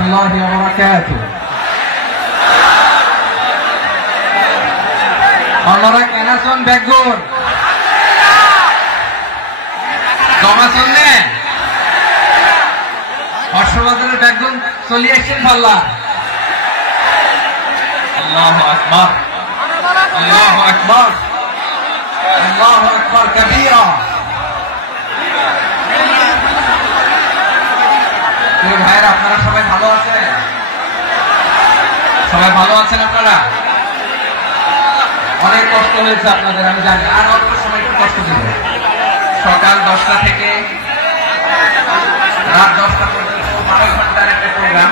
warahmatullahi wabarakatuh. Onora kenason begur. Komason ne? Hoshobazar begun solution balla. Allahu Akbar. Allahu Akbar. Allahu Akbar kabira. ভাইরা আপনারা সবাই ভালো আছেন? সবাই ভালো আছেন আপনারা? অনেক কষ্ট হয়েছে আপনাদের আমি জানি, আর অল্প সময় একটু কষ্ট দিব। সকাল 10টা থেকে রাত 10টা পর্যন্ত 12 ঘন্টার একটা প্রোগ্রাম।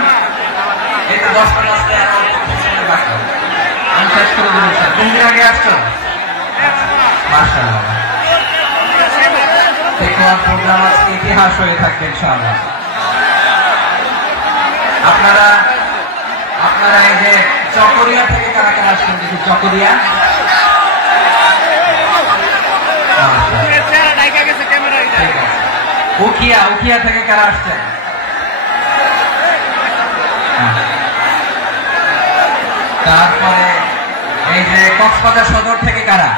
এই তো 10টা বাজতে আর অল্প সময় বাকি, আমি শেষ করে দেবো। স্যার কোন দিন আগে আসছো? মাশাআল্লাহ, প্রোগ্রাম আজকে ইতিহাস হয়ে থাকবে ইনশাআল্লাহ। আপনারা এই যে চকরিয়া থেকে কারা কারা আসছেন দেখি? চকরিয়া, উখিয়া থেকে কারা আসছেন? তারপরে এই যে কক্সবাজার সদর থেকে কারা?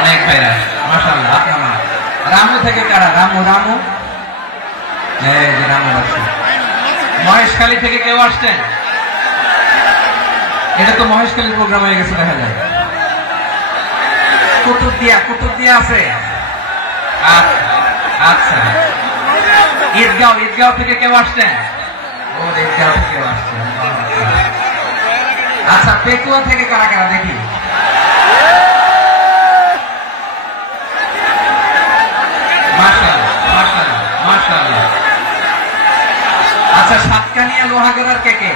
অনেক ভাইরা মাশাআল্লাহ। আপনারা রামু থেকে কারা? রামু এই যে রামু আসছে। মহেশখালী থেকে কেউ আসছেন? এটা তো মহেশখালীর প্রোগ্রাম হয়ে গেছে দেখা যায়। কুতুবদিয়া আছে। আচ্ছা, ঈদগাঁও থেকে কেউ আসছেন? ও ঈদগাঁও থেকে কেউ আসছেন। আচ্ছা, পেকুয়া থেকে কারা কারা দেখি? মাশাআল্লাহ। আচ্ছা, সাতকানিয়া লোহাগড়ার কে?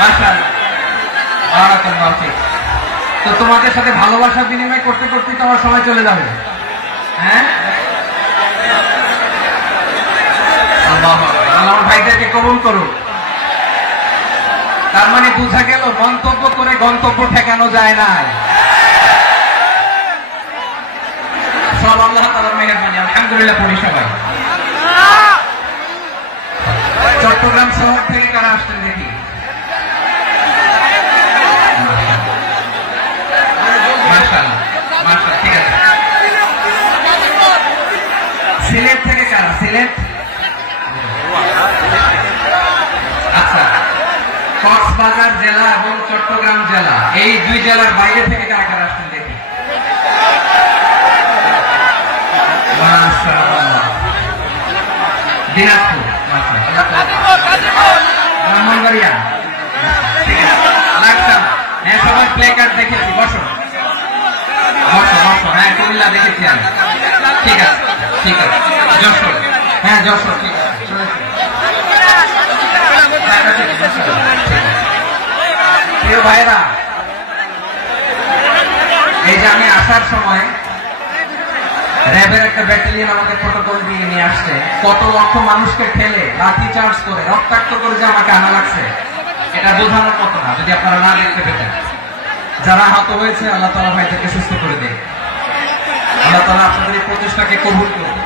মাশাআল্লাহ, বারাকাল্লাহু ফিক। তো তোমাদের সাথে ভালোবাসা বিনিময় করতে করতে তো আমার সময় চলে যাবে। হ্যাঁ, আল্লাহ ভাইদেরকে কবুল করুন। তার মানে বোঝা গেল মন্তব্য করে গন্তব্য ঠেকানো যায় না। সব আল্লাহ তাআলার মেহেরবানি, আলহামদুলিল্লাহ পড়ি সবাই। চট্টগ্রাম শহর থেকে কারা আসছেন দেখি? মাশাআল্লাহ, ঠিক আছে। সিলেট থেকে কারা? সিলেট, আচ্ছা। কক্সবাজার জেলা এবং চট্টগ্রাম জেলা, এই দুই জেলার বাইরে থেকে কারা কারা আসছেন দেখি? দিনাজপুর, ব্রাহ্মণবাড়িয়া, হ্যাঁ সবাই প্লে কার্ড দেখেছি। বসো। হ্যাঁ কুমিল্লা দেখেছি আমি। ঠিক আছে। যশোর, হ্যাঁ যশোর, ঠিক আছে। প্রিয় ভাইরা, এই যে আমি আসার সময় র্যাবের একটা ব্যাটালিয়ন আমাকে প্রটোকল দিয়ে নিয়ে আসছে। কত লক্ষ মানুষকে ঠেলে লাঠি চার্জ করে রক্তাক্ত করে যে আমাকে আনা লাগছে, এটা বোঝানোর মতো না যদি আপনারা না দেখতে পেতেন। যারা আহত হয়েছে আল্লাহ তাআলা ভাইদেরকে সুস্থ করে দেয়। আল্লাহ তাআলা আপনাদের এই প্রচেষ্টাকে কবুল করুন।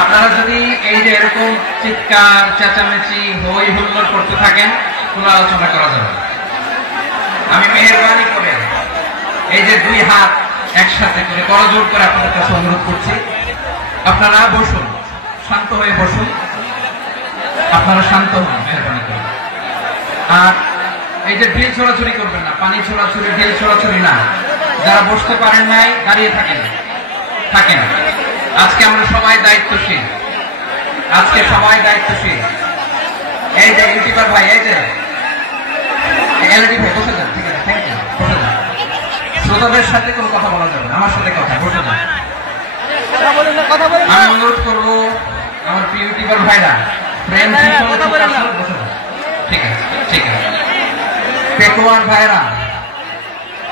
আপনারা যদি এই যে এরকম চিৎকার চেঁচামেচি হই হুল্লোড় করতে থাকেন, কোনো আলোচনা করা যাবে না। আমি মেহেরবানি করে এই যে দুই হাত একসাথে করে করজোড় করে আপনাদের কাছে অনুরোধ করছি, আপনারা বসুন, শান্ত হয়ে বসুন। আপনারা শান্ত হন মেহেরবানি করে। আর এই যে ঢিল ছোড়াছুড়ি করবেন না, পানি ছোড়াছুড়ি, ঢিল ছোড়াছুড়ি না। যারা বসতে পারেন নাই দাঁড়িয়ে থাকেন। আজকে আমরা সবাই দায়িত্বশীল, এই যে ইউটিউবার ভাই, এই যে এলইডি ভাই, বসে যান। ঠিক আছে, থ্যাংক ইউ, বসে যান। শ্রোতাদের সাথে কোনো কথা বলা যাবে না, আমার সাথে কথা, বসে যান। আমি অনুরোধ করবো আমার প্রিয় ইউটিউবার ভাইরা, বসে যান। ঠিক আছে। পেকুয়ার ভাইরা,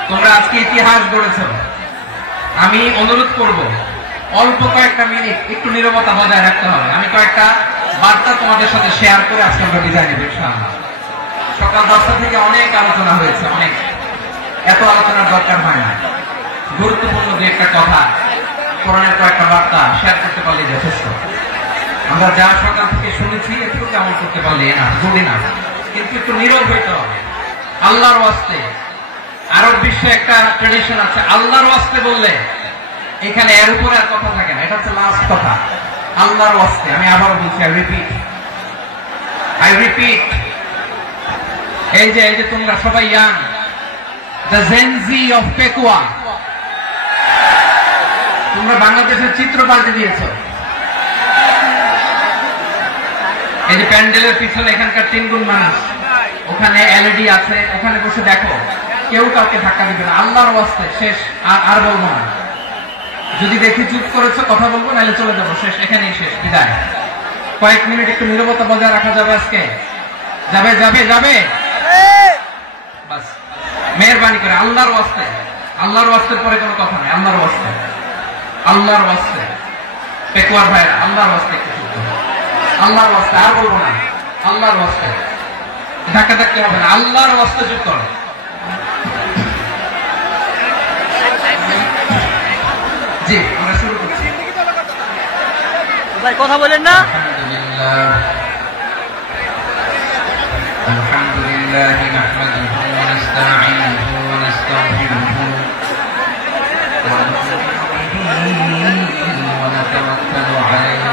তোমরা আজকে ইতিহাস গড়েছ। আমি অনুরোধ করব অল্প কয়েকটা মিনিট একটু নীরবতা বজায় রাখতে হবে। আমি কয়েকটা বার্তা তোমাদের সাথে শেয়ার করে আজকে আমরা বিদায় নেব ইনশাআল্লাহ। সকাল 10টা থেকে অনেক আলোচনা হয়েছে, এত আলোচনার দরকার হয় না। গুরুত্বপূর্ণ যে একটা কথা কোরআনের কয়েকটা বার্তা শেয়ার করতে পারলে যথেষ্ট। আমরা যা সকাল থেকে শুনেছি একটু কেমন করতে পারলে না জুড়ি না, কিন্তু একটু নীরব হইতে হবে আল্লাহর ওয়াস্তে। আরব বিশ্বে একটা ট্রেডিশন আছে, আল্লাহর ওয়াস্তে বললে এখানে এর উপরে আর কথা থাকে না, এটা হচ্ছে লাস্ট কথা। আল্লাহর ওয়াস্তে, আমি আবারও বলছি, আই রিপিট, এই যে তোমরা সবাই young, the Gen Z of Pekua, তোমরা বাংলাদেশের চিত্র পাল্টে দিয়েছ। এই যে প্যান্ডেলের পিছনে এখানকার 3 গুণ মানুষ, ওখানে এলইডি আছে, ওখানে বসে দেখো, কেউ কাউকে ধাক্কা দিবে না। আল্লাহর ওয়াস্তে শেষ, আর বলবো না। যদি দেখি চুপ করেছো কথা বলবো, নাহলে চলে যাবো, শেষ, এখানেই শেষ, বিদায়। কয়েক মিনিট একটু নীরবতা বজায় রাখা যাবে আজকে? যাবে যাবে যাবে, বাস মেহরবানি করে আল্লাহর ওয়াস্তে, আল্লাহর ওয়াস্তের পরে কোনো কথা নেই, আল্লাহর ওয়াস্তে, আল্লাহর ওয়াস্তে। পেকুয়ার ভাইরা, আল্লাহর ওয়াস্তে একটু চুপ করো, আল্লাহর ওয়াস্তে, আর বলবো না, আল্লাহর ওয়াস্তে, ধাক্কা ধাক্কি হবে না, আল্লাহর ওয়াস্তে চুপ করো। জি, আমরা শুরু করছি। ভাই কথা বলেন না। আলহামদুলিল্লাহ নাহমাদুহু ওয়া নাস্তাঈনুহু ওয়া নাস্তাগফিরুহু ওয়া নু'মিনু বিহি ওয়া নাতাওয়াক্কালু আলাইহি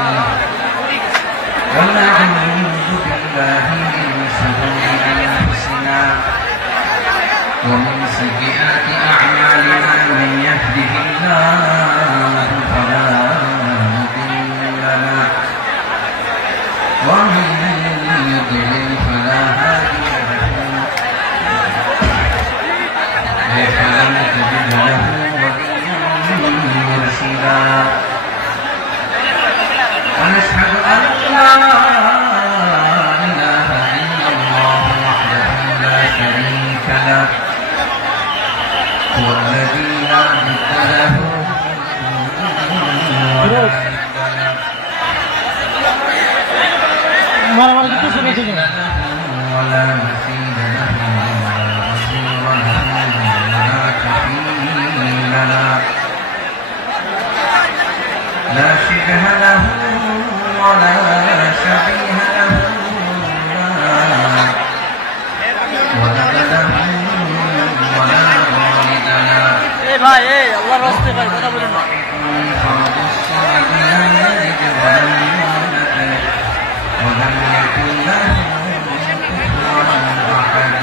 ওয়া না'উযু বিল্লাহি মিন শুরুরি আনফুসিনা ওয়া মিন সাইয়্যাতি আ'মালিনা মান ইয়াহদিহিল্লাহু ফালা মুদিল্লা লাহু ওয়া মান يضلل فلا هادي له فلن تجد له وليا مرشدا ونشهد أن لا إله إلا الله وحده لا شريك له هو الذي لا ضد له ولا ند له ولا مثيل له ولا وزير له ولا كفيل له لا شبه له ولا شبيه له ولد له ولا والد له ভাই আল্লাহর রাস্তায় ভাই কথা বলেন না। فرد الصمد لم يلد ولم يولد ولم يكن له كفوا احد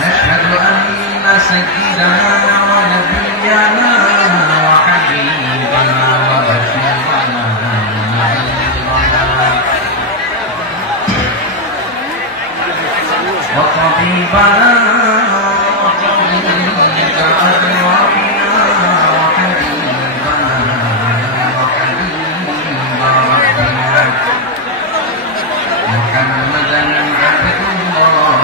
نشهد ان سيدنا ونبينا وحبيبنا ورسولنا وطبيبنا وطبيب أرواحنا وحبيبنا وحبيب ربنا محمدا عبد الله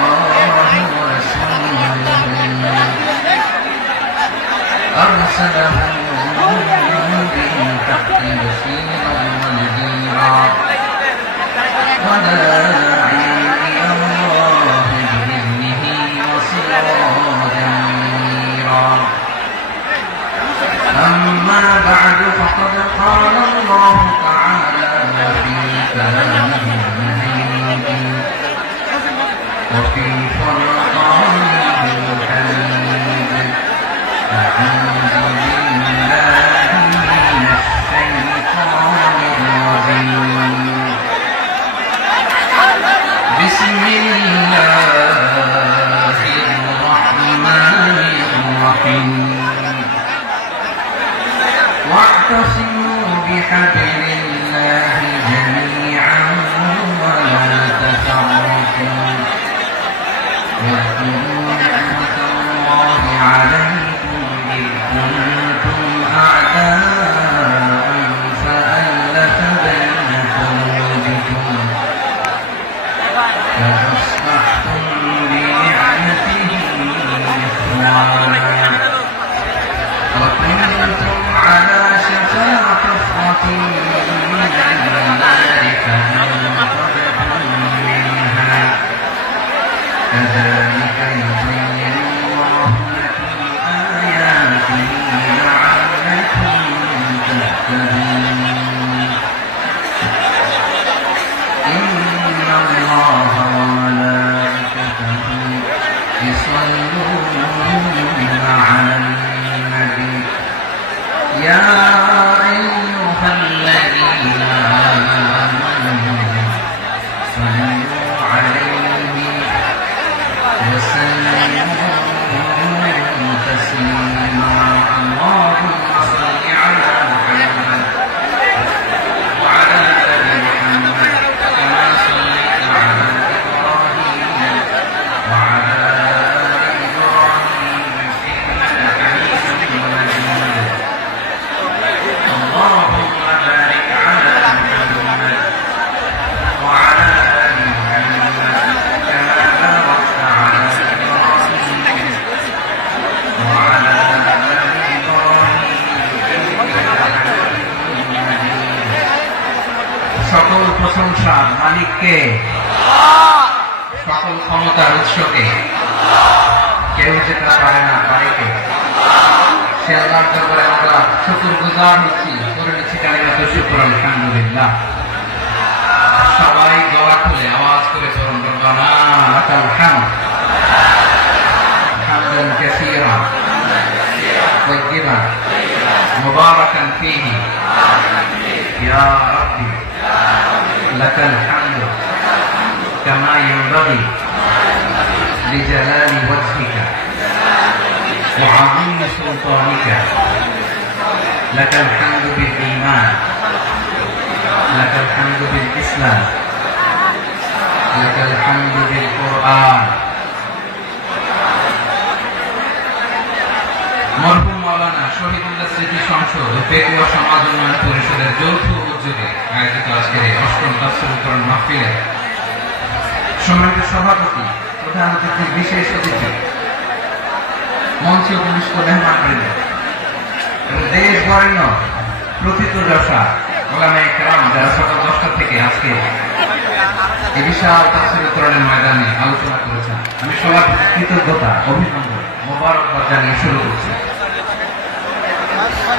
ورسوله أرسله بالحق بشيرا ونذيرا وداعيا إلى الله بإذنه وسراجا منيرا أما بعد فقد قال الله تعالى في كلامه المجيد وفي فرقانه الحميد أعوذ بالله من الشيطان الرجيم بسم الله الرحمن الرحيم واعتصموا بحبل الله جميعا ولا تفرقوا সকল প্রশংসার মালিককে, সকল ক্ষমতার উৎসকে, কেউ যেটা পারে না পারে কে? সে আল্লাহর দরবারে আমরা শুকরগুজার হচ্ছি, করে নিচ্ছি কালিমাতুল শুকর আলহামদুলিল্লাহ। সবাই গলা খুলে আওয়াজ করে পড়ুন রব্বানা লাকাল হামদ হামদান কাসীরা তাইয়্যিবান মুবারাকান ফীহি ইয়া রাব্বি লাকাল হামদু কামা ইয়ানবাগি লিজালালি ওয়াজহিকা ওয়া আযীমি সুলতানিকা লাকাল হামদু বিল ঈমান لك الحمد بالإسلام لك الحمد بالقرآن মরহুম মাওলানা শহীদুল্লাহ স্মৃতি সংসদ ও পেকুয়া সমাজ উন্নয়ন পরিষদের যৌথ উদ্যোগে আয়োজিত আজকের অষ্টম তাফসীরুল কোরআন মাহফিলে সম্মানিত সভাপতি, প্রধান অতিথি, বিশেষ অতিথি, মঞ্চে উপবিষ্ট মেহমানবৃন্দ এবং দেশ বরেণ্য প্রথিতযশা ওলামায়ে কেরাম যারা সকাল 10টা থেকে আজকে এই বিশাল তাফসীরুল কোরআনের ময়দানে আলোচনা করেছেন, আমি সবার কৃতজ্ঞতা, অভিনন্দন, মোবারকবাদ জানিয়ে শুরু করছি।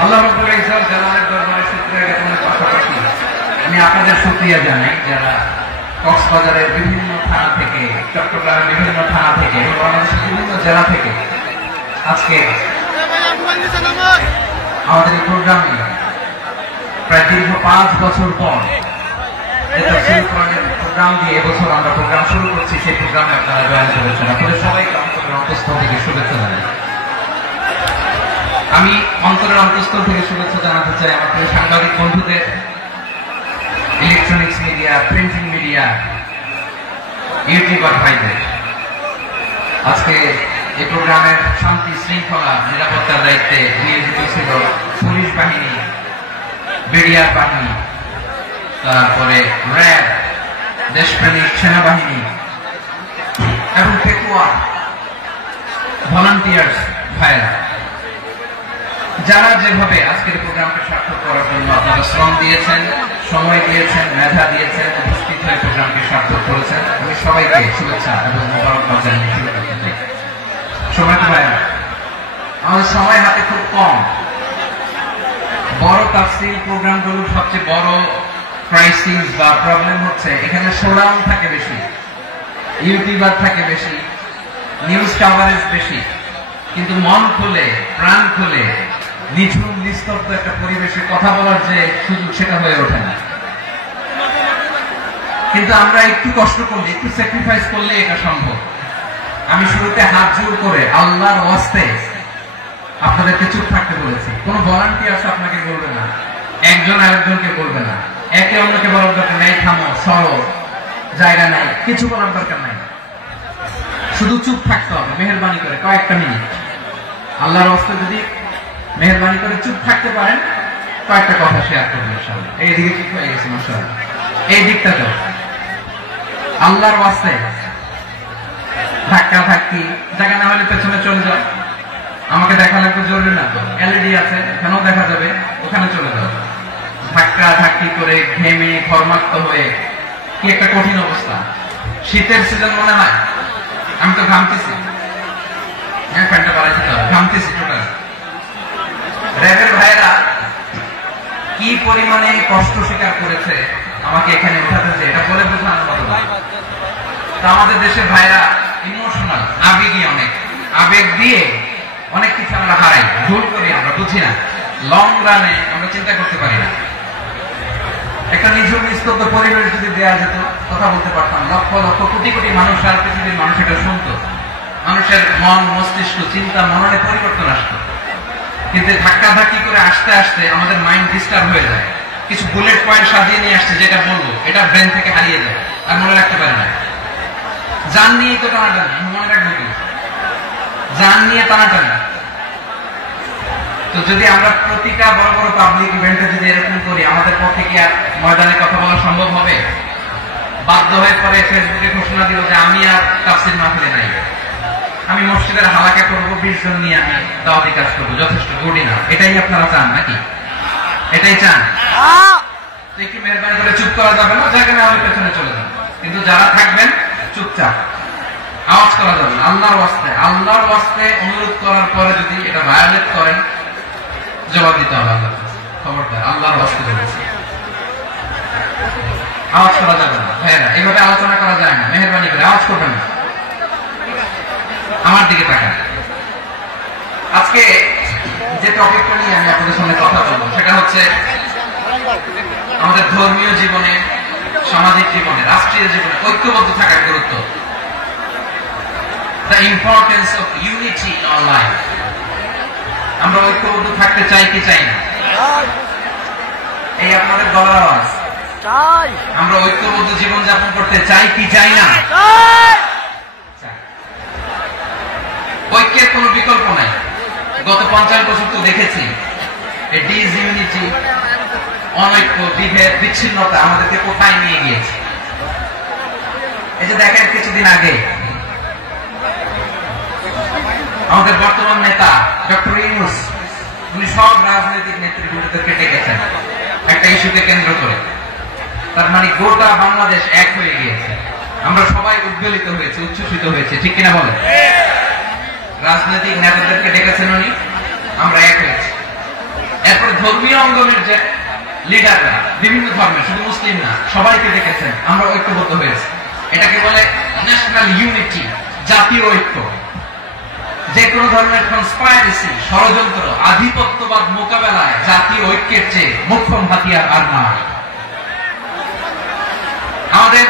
আল্লাহ রাব্বুল ইজ্জত জালালের দরবারে শুকরিয়া জ্ঞাপনের পাশাপাশি আমি আপনাদের শুকরিয়া জানাই যারা কক্সবাজারের বিভিন্ন থানা থেকে, চট্টগ্রামের বিভিন্ন থানা থেকে এবং বাংলাদেশের বিভিন্ন জেলা থেকে আজকে আমাদের এই প্রোগ্রামে প্রায় দীর্ঘ 5 বছর পর প্রোগ্রাম দিয়ে এবছর আমরা প্রোগ্রাম শুরু করছি। সেই প্রোগ্রামে আপনারা জয়েন করেছেন, আপনাদের সবাইকে অন্তরের অন্তঃস্থল থেকে শুভেচ্ছা জানাই। আমি অন্তরের অন্তঃস্থল থেকে শুভেচ্ছা জানাতে চাই আমাদের সাংবাদিক বন্ধুদের, electronics media, printing media, YouTuber ভাইদের। আজকে এই প্রোগ্রামের শান্তি শৃঙ্খলা নিরাপত্তার দায়িত্বে নিয়োজিত ছিল পুলিশ বাহিনী, বিডিআর বাহিনী, তারপরে র্যাব, দেশপ্রেমিক সেনাবাহিনী এবং পেকুয়া ভলান্টিয়ার্স ভাইরা, যারা যেভাবে আজকের প্রোগ্রামকে সার্থক করার জন্য আপনারা শ্রম দিয়েছেন, সময় দিয়েছেন, মেধা দিয়েছেন, উপস্থিত হয়ে প্রোগ্রামকে সার্থক করেছেন, আমি সবাইকে শুভেচ্ছা এবং মোবারকবাদ জানিয়ে শুরু করতে চাই। সময়ত ভাইরা, আমাদের সময় হাতে খুব কম। বড় তাফসীর প্রোগ্রামগুলোর সবচেয়ে বড় ক্রাইসিস বা প্রবলেম হচ্ছে এখানে শোডাউন থাকে বেশি, ইউটিউবার থাকে বেশি, নিউজ কাভারেজ বেশি, কিন্তু মন খুলে, প্রাণ খুলে, নিঝুম নিস্তব্ধ একটা পরিবেশে কথা বলার যে সুযোগ সেটা হয়ে ওঠে না। কিন্তু আমরা একটু কষ্ট করলে, একটু স্যাক্রিফাইস করলে এটা সম্ভব। আমি শুরুতে হাত জোর করে আল্লাহর ওয়াস্তে আপনাদেরকে চুপ থাকতে বলেছি। কোন ভলান্টিয়ার্স আপনাকে বলবে না, একজন আরেকজনকে বলবে না, একে অন্যকে বলার দরকার নাই, থামো, সরো, জায়গা নাই, কিছু বলার দরকার নাই, শুধু চুপ থাকতে হবে মেহেরবানি করে কয়েকটা মিনিট। আল্লাহর ওয়াস্তে যদি মেহেরবানি করে চুপ থাকতে পারেন, কয়েকটা কথা শেয়ার করবেন ইনশাআল্লাহ। এইদিকে ঠিক হয়ে গেছে মাশাআল্লাহ, এই দিকটা তো আল্লাহর ওয়াস্তে ধাক্কা ধাক্কি জায়গা না হলে পেছনে চলে যাও, আমাকে দেখা লাগবে জরুরি না তো, এলইডি আছে এখানেও দেখা যাবে, ওখানে চলে যাও। ধাক্কা ধাক্কি করে ঘেমে ঘর্মাক্ত হয়ে কি একটা কঠিন অবস্থা। শীতের সিজন মনে হয়, আমি তো ঘামতেছি, হ্যাঁ প্যান্টটা বাড়াইছি তো, ঘামতেছি টোটাল। র্যাবের ভাইরা কি পরিমাণে কষ্ট স্বীকার করেছে আমাকে এখানে উঠাতে, যে এটা বলে বোঝানোর মতো না। তা আমাদের দেশের ভাইরা ইমোশনাল, আবেগী, অনেক আবেগ দিয়ে অনেক কিছু আমরা হারাই, ভুল করি, আমরা বুঝি না, লং রানে আমরা চিন্তা করতে পারি না। একটা নিঝুম নিস্তব্ধ পরিবেশ যদি দেওয়া যেত, কথা বলতে পারতাম, লক্ষ লক্ষ কোটি কোটি মানুষ আর পৃথিবীর মানুষ এটা শুনতো, মানুষের মন, মস্তিষ্ক, চিন্তা, মননে পরিবর্তন আসতো। কিন্তু ধাক্কা ধাক্কি করে আসতে আসতে আমাদের মাইন্ড ডিস্টার্ব হয়ে যায়। কিছু বুলেট পয়েন্ট সাজিয়ে নিয়ে আসছে, যেটা বলবো এটা ব্রেন থেকে হারিয়ে যায়, আর মনে রাখতে পারি না। জান নিয়ে তো টানাটানি, মনে রাখবো কি, জান নিয়ে টানাটানি। তো যদি আমরা প্রতিটা বড় বড় পাবলিক ইভেন্টে যদি এরকম করি, আমাদের পক্ষে কি আর ময়দানে কথা বলা সম্ভব হবে? বাধ্য হয়ে পরে ফেসবুকে ঘোষণা দিল যে আমি আর তাফসীর মাহফিলে নাই, আমি মসজিদের হালাকা করবো, 20 জন নিয়ে আমি দাওয়াতি কাজ করবো, যথেষ্ট গুড না? এটাই আপনারা চান নাকি? এটাই চান? একটু মেহরবানি করে চুপ করা যাবে না, জায়গা না হলে পেছনে চলে যাবে, কিন্তু যারা থাকবেন চুপচাপ, আওয়াজ করা যাবে না। আল্লাহর ওয়াস্তে অনুরোধ করার পরে যদি এটা ভায়োলেট করেন জবাব দিতে হবে আল্লাহর কাছে। খবরদার, আল্লাহর ওয়াস্তে বলেছি, আওয়াজ করা যাবে না। ভাইয়েরা, এইভাবে আলোচনা করা যায় না, মেহরবানি করে আওয়াজ করবেন না। আমার দিকে তাকান। আজকে যে টপিকটা নিয়ে আমি আপনাদের সামনে কথা বলবো সেটা হচ্ছে আমাদের ধর্মীয় জীবনে, সামাজিক জীবনে, রাষ্ট্রীয় জীবনে ঐক্যবদ্ধ থাকার গুরুত্ব। The importance of unity in our life. আমরা ঐক্যবদ্ধ থাকতে চাই কি চাই না? এই আপনাদের গলার আওয়াজ। আমরা ঐক্যবদ্ধ জীবন যাপন করতে চাই কি চাই না? ঐক্যের কোনো বিকল্প নাই। গত 50 বছর তো দেখেছি এই ডিসইউনিটি, অনৈক্য, বিভেদ, বিচ্ছিন্নতা আমাদেরকে কোথায় নিয়ে গিয়েছে। এই যে দেখেন, কিছুদিন আগে আমাদের বর্তমান নেতা ডক্টর ইউনূস, উনি সব রাজনৈতিক নেতৃবৃন্দদেরকে ডেকেছেন একটা ইস্যুকে কেন্দ্র করে। তার মানে গোটা বাংলাদেশ এক হয়ে গিয়েছে। আমরা সবাই উদ্বেলিত হয়েছে, উচ্ছ্বসিত হয়েছে, ঠিক কিনা বলেন? রাজনৈতিক নেতাদেরকে ডেকেছেন উনি, আমরা এক হয়েছি। এরপর ধর্মীয় অঙ্গনের যে লিডাররা, বিভিন্ন ধর্মের, শুধু মুসলিম না, সবাইকে ডেকেছেন, আমরা ঐক্যবদ্ধ হয়েছি। এটাকে বলে ন্যাশনাল ইউনিটি, জাতীয় ঐক্য। যে কোনো ধরনের কনস্পাইরেসি, ষড়যন্ত্র, আধিপত্যবাদ মোকাবেলায় জাতীয় ঐক্যের চেয়ে মোক্ষম হাতিয়ার আর নাই। আমাদের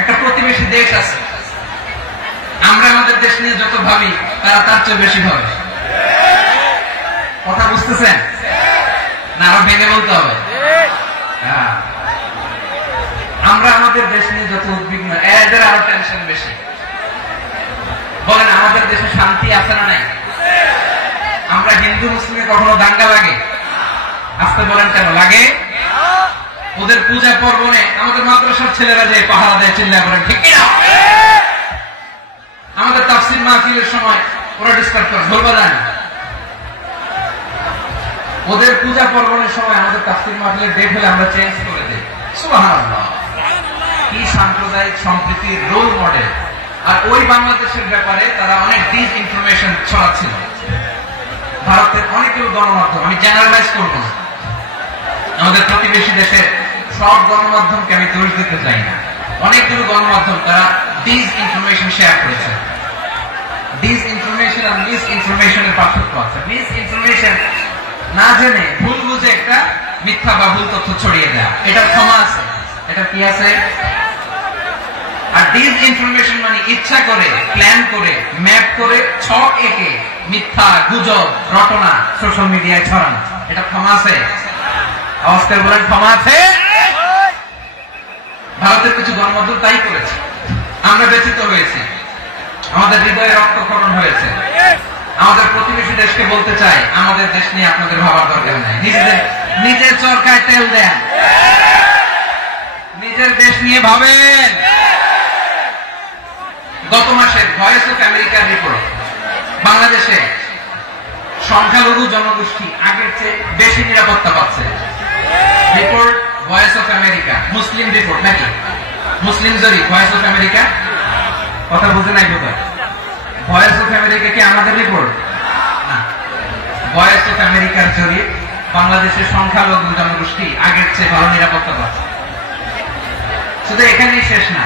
একটা প্রতিবেশী দেশ আছে, আমরা আমাদের দেশ নিয়ে যত ভাবি তারা তার চেয়ে বেশি ভাবে। কথা বুঝতেছেন না? আরো ভেঙে বলতে হবে। আমরা আমাদের দেশ নিয়ে যত উদ্বিগ্ন, এদের আরো টেনশন বেশি। বলেন, আমাদের দেশে শান্তি আছে না নাই? আমরা হিন্দু মুসলিমে কখনো দাঙ্গা লাগে? আসতে বলেন কেন লাগে? ওদের পূজা পর্বণে আমাদের মাদ্রাসার ছেলেরা যে পাহারা দেয়, চিল্লা করে, ঠিক কিনা? আমাদের তাফসীর মাহফিলের সময় ওরা ডিস্টার্ব করে, বলবা যায় না। ওদের পূজা পর্বণের সময় আমাদের তাফসীর মাহফিলের ডেট হলে আমরা চেঞ্জ করে দিই। সুবহানাল্লাহ, কি সাম্প্রদায়িক সম্প্রীতির রোল মডেল। আর ওই বাংলাদেশের ব্যাপারে তারা অনেক ডিসইনফরমেশন ছড়াচ্ছিল। ভারতের অনেকগুলো গণমাধ্যম, আমি জেনারেলাইজ করবো না, আমাদের প্রতিবেশী দেশের সব গণমাধ্যমকে আমি দোষ দিতে চাই না, অনেকগুলো গণমাধ্যম তারা ডিসইনফরমেশন শেয়ার করেছে। ডিসইনফরমেশন আর মিস ইনফরমেশনের পার্থক্য আছে। মিস ইনফরমেশন না জেনে ভুল বুঝে একটা মিথ্যা বা ভুল তথ্য ছড়িয়ে দেয়া, এটা ক্ষমা আছে, এটা কি আছে। আর ডিসইনফরমেশন মানে ইচ্ছা করে, প্ল্যান করে, ম্যাপ করে, ছক এঁকে মিথ্যা, গুজব, রটনা সোশ্যাল মিডিয়ায় ছড়ানো, এটা ক্ষমা আছে? অস্কার বলেন, ক্ষমা আছে? ভারতের কিছু গণমাধ্যম তাই করেছে, আমরা ব্যথিত হয়েছি, আমাদের হৃদয়ে রক্তক্ষরণ হয়েছে। আমাদের প্রতিবেশী দেশকে বলতে চাই, আমাদের দেশ নিয়ে আপনাদের ভাবার দরকার নাই, নিজের চরকায় তেল দেন, নিজের দেশ নিয়ে ভাবেন। গত মাসে ভয়েস অফ আমেরিকার রিপোর্ট, বাংলাদেশে সংখ্যালঘু জনগোষ্ঠী আগের চেয়ে বেশি নিরাপত্তা পাচ্ছে। Report voice of America, Muslim report নাকি? মুসলিম জরিপ, ভয়েস অফ আমেরিকা। কথা বুঝে নাই বোধহয়? ভয়েস অফ আমেরিকা কি আমাদের রিপোর্ট না? ভয়েস অফ আমেরিকার জরিপ, বাংলাদেশের সংখ্যালঘু জনগোষ্ঠী আগের চেয়ে ভালো নিরাপত্তা পাচ্ছে। শুধু এখানেই শেষ না,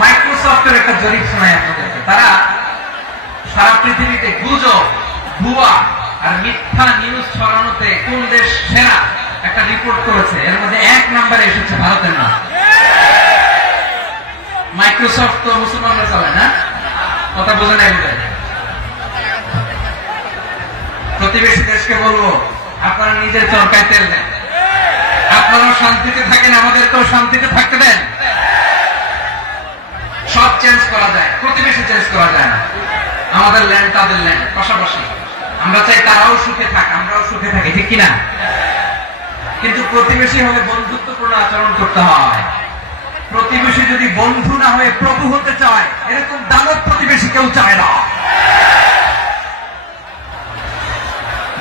মাইক্রোসফটের একটা জরিপ শোনায় আপনাদেরকে। তারা সারা পৃথিবীতে গুজব, ভুয়া আর মিথ্যা নিউজ ছড়ানোতে কোন দেশ সেরা একটা রিপোর্ট করেছে। এর মধ্যে 1 নম্বরে এসেছে ভারতের নাম। মাইক্রোসফট তো মুসলমানরা চালায় না? কথা বোঝা নাই বোধ হয়। প্রতিবেশী দেশকে বলবো, আপনারা নিজের চরকায় তেল দেন, আপনারাও শান্তিতে থাকেন, আমাদেরকেও শান্তিতে থাকতে দেন। সব চেঞ্জ করা যায়, প্রতিবেশী চেঞ্জ করা যায় না। আমাদের ল্যান্ড তাদের ল্যান্ড, পাশাপাশি। আমরা চাই তারাও সুখে থাক, আমরাও সুখে থাকি, ঠিক কিনা? কিন্তু প্রতিবেশী হলে বন্ধুত্বপূর্ণ আচরণ করতে হয়। প্রতিবেশী যদি বন্ধু না হয়ে প্রভু হতে চায়, এরকম দানব প্রতিবেশী কেউ চায় না।